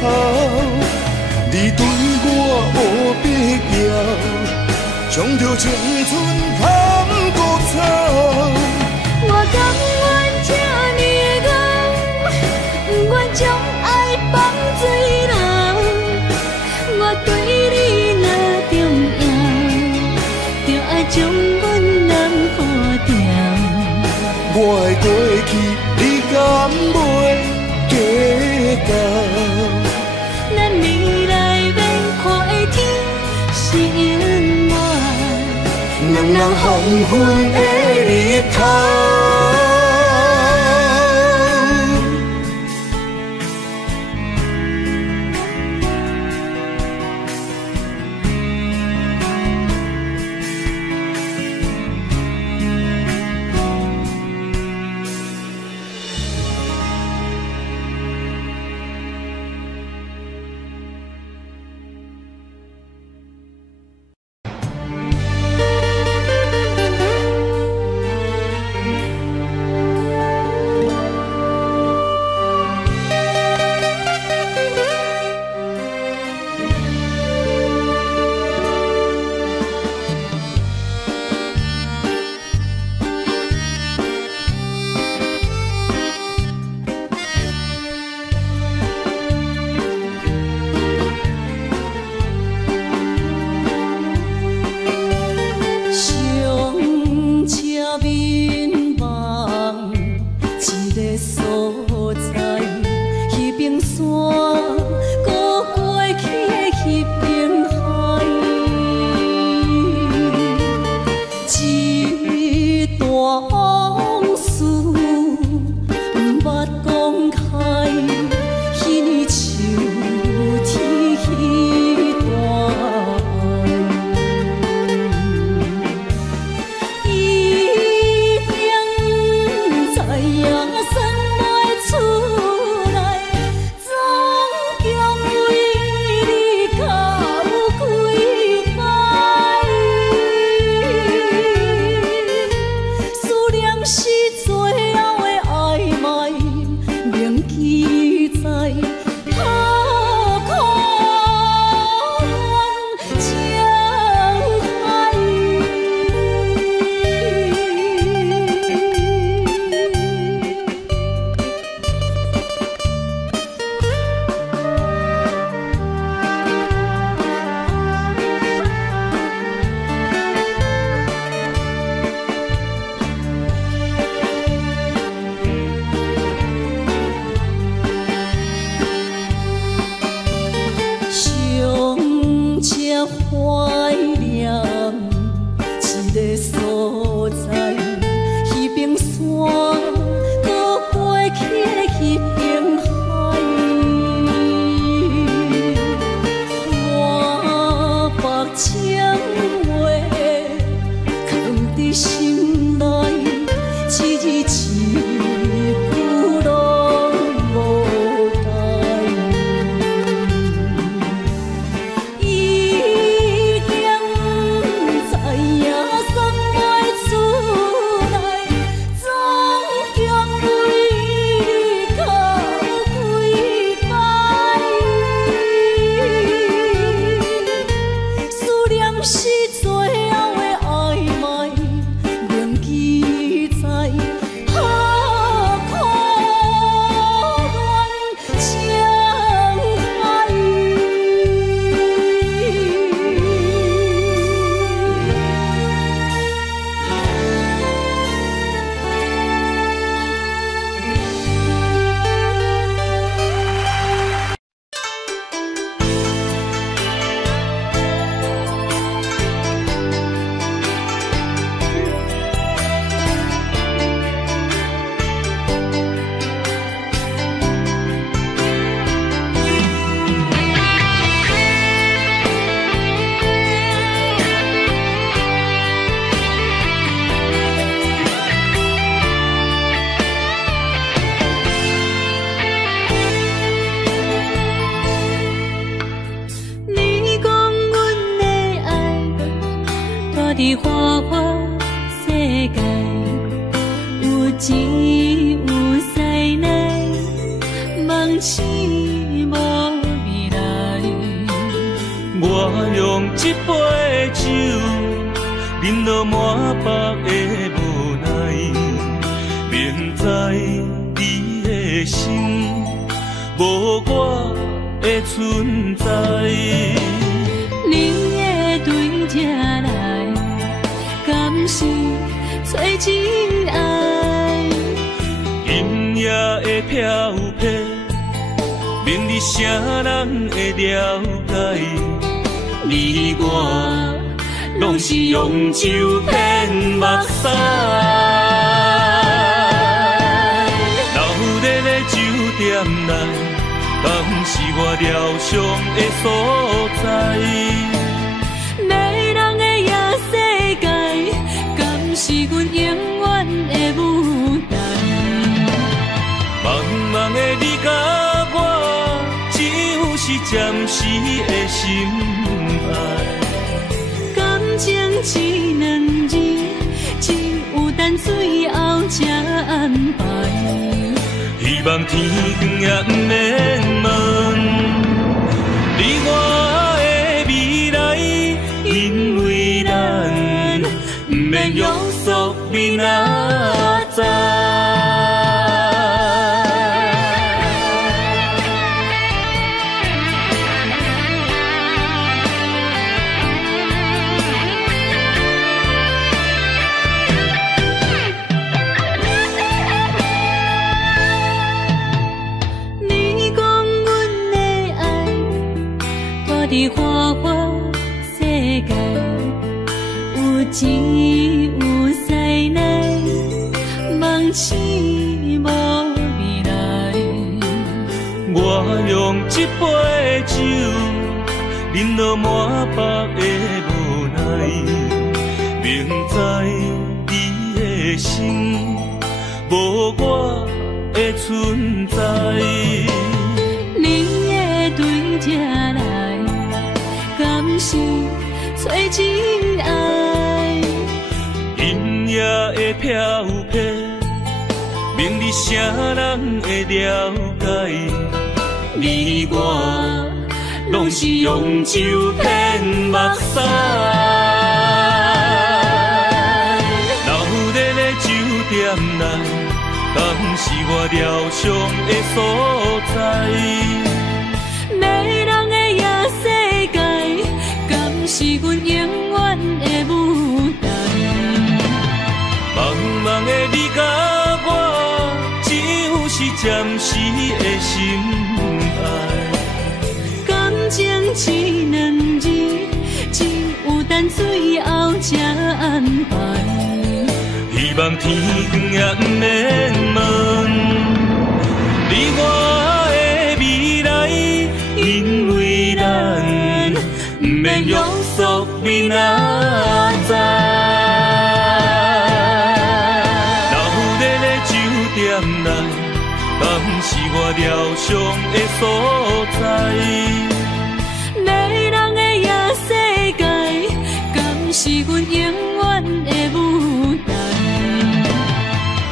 你对我无必要，将着青春砍孤草。我甘愿这呢戆，不愿将爱放水流。我对你若重要，就爱将阮人付掉。我的过去，你敢袂计较？咱未来免看的天是永远，两人黄昏的日头。个所在，迄边山，搁过去迄边海。我把情话藏伫心内，一字一句拢无改。已经知影送袂出来，总共为你哭几摆。思念是最后的暧昧，铭记在何苦恋情海。你讲阮的爱，住伫花花世界，有钱有势来，梦醒无未来。我用一杯酒，饮落满腹的无奈，明知你的心无我的存在。你的对这来，敢是找真爱？音乐的飘撇，明日谁人会了解？你我拢是用酒骗目屎，留在咧酒店内，敢是我疗伤的所在？迷人的夜世界，敢是阮永远的舞台？茫茫的你甲我，只有是暂时的心爱。感情只两字，只有等最后才安排。希望天光也不免问你我的未来，因为咱不免约束明仔载。你讲阮的爱，住伫花花世界，有钱有势来，梦醒无未来。我用一杯酒，饮落满腹的无奈，明知你的心无我的存在。你的对这来，敢是找真爱？音乐的飘撇，明日谁人会了解？你我拢是用酒骗目屎，留在咧酒店内，敢是我疗伤的所在？迷人的夜世界，敢是阮永远的舞台？茫茫的你甲我，只有是暂时的心爱。感情只两字，只有等最后才安排。希望天光也不免问，你我的未来，因为咱不免约束明仔载。老日的酒店内，敢是我疗伤的所在？迷人的夜世界，敢是阮永远的舞台？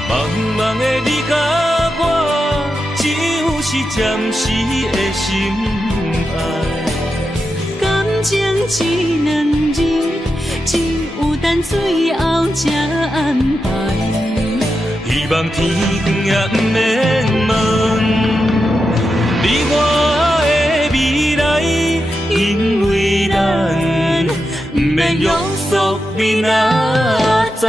茫茫的你甲我，只有是暂时的心爱。感情一两字，只有等最后才安排。希望天光也不免问，你我的未来，因为咱不免约束明仔载。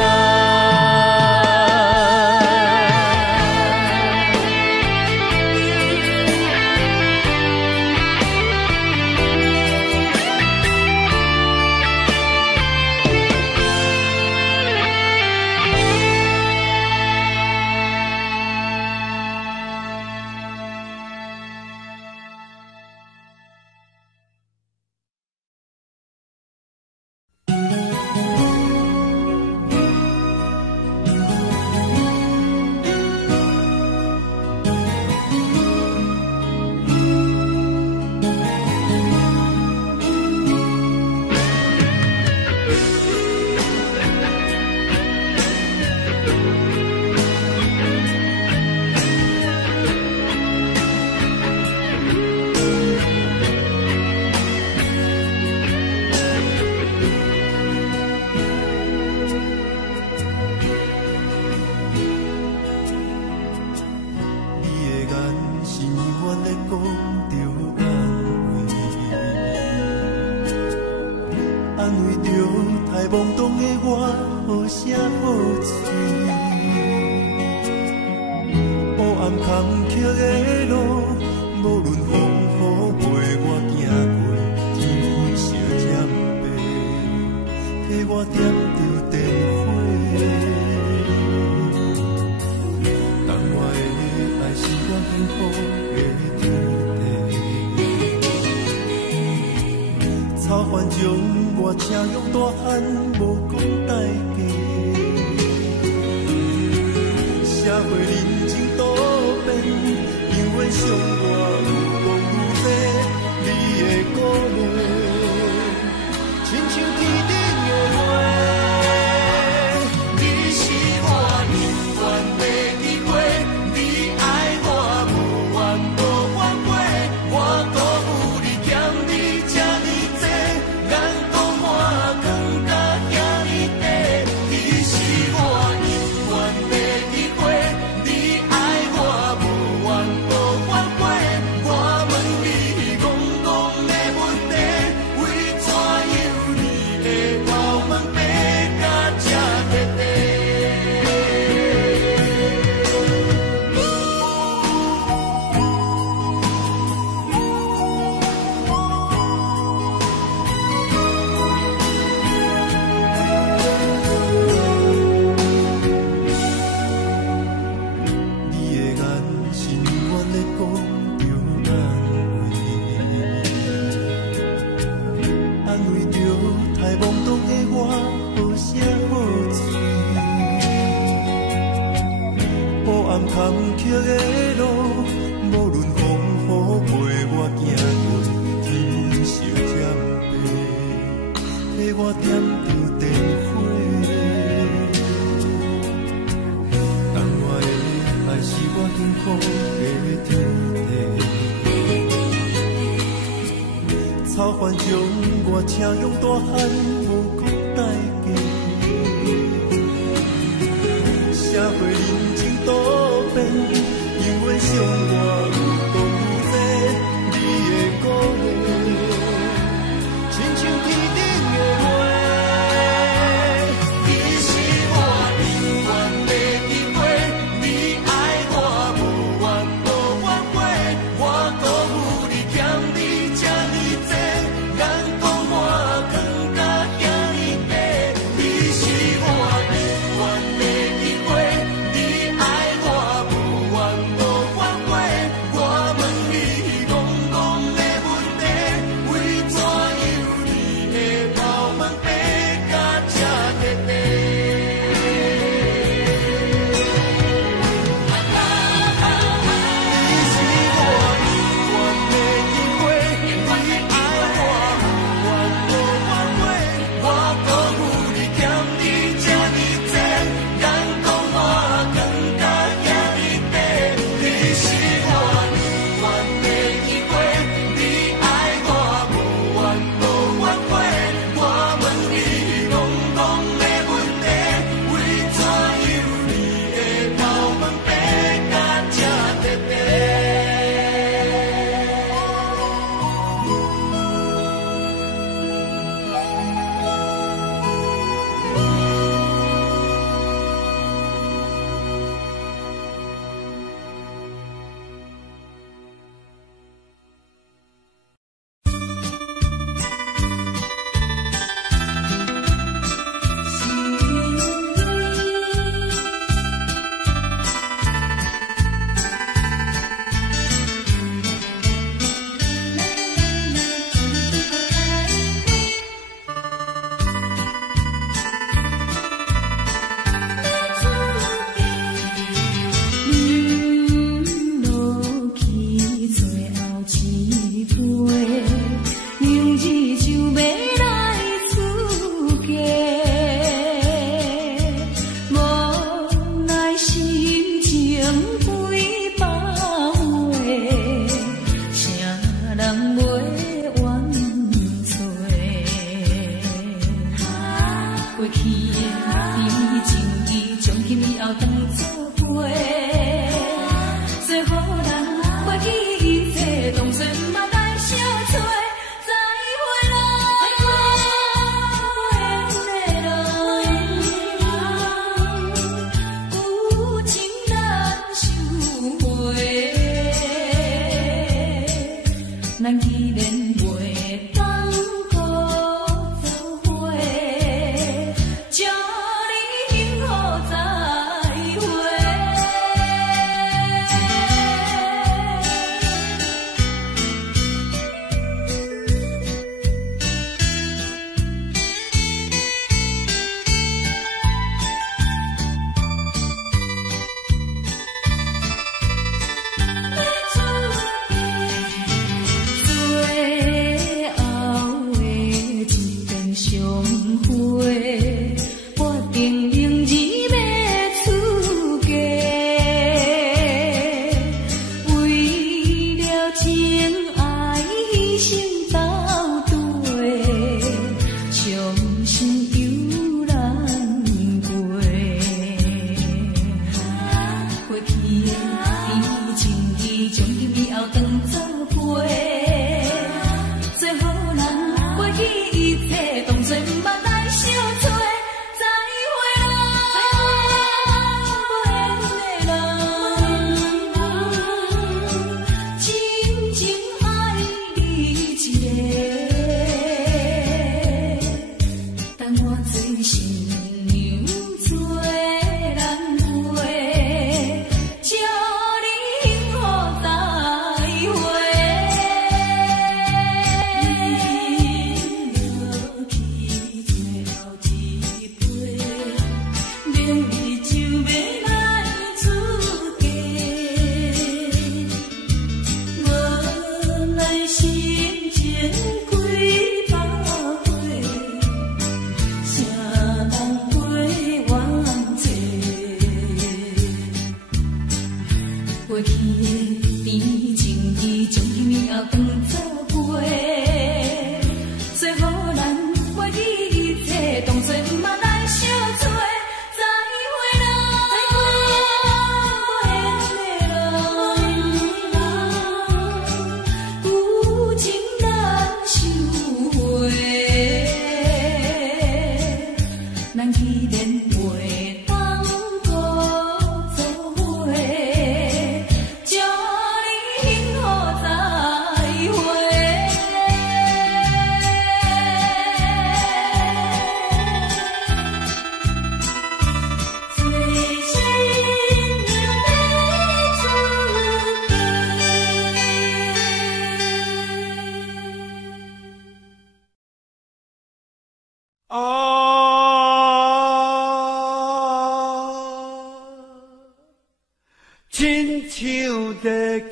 亲像在叫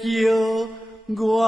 我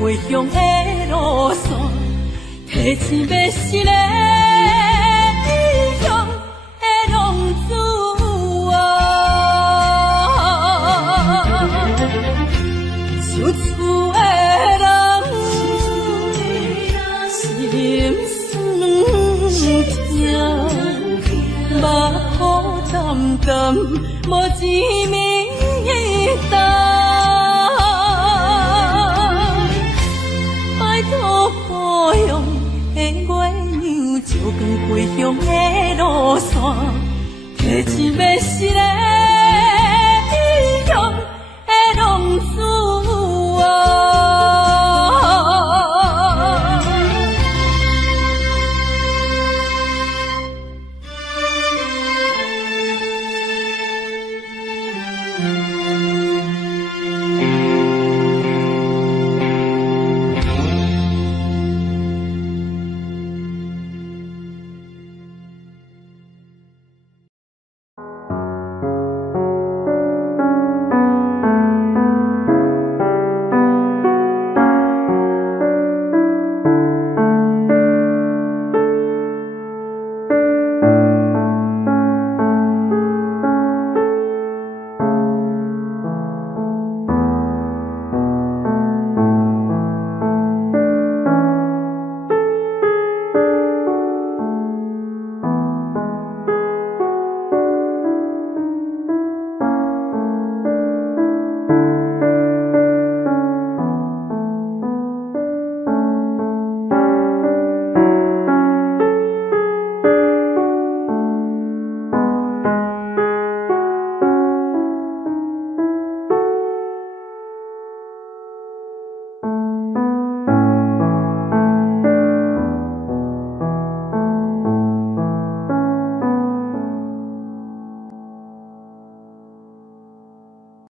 回乡的路线，提一要失个。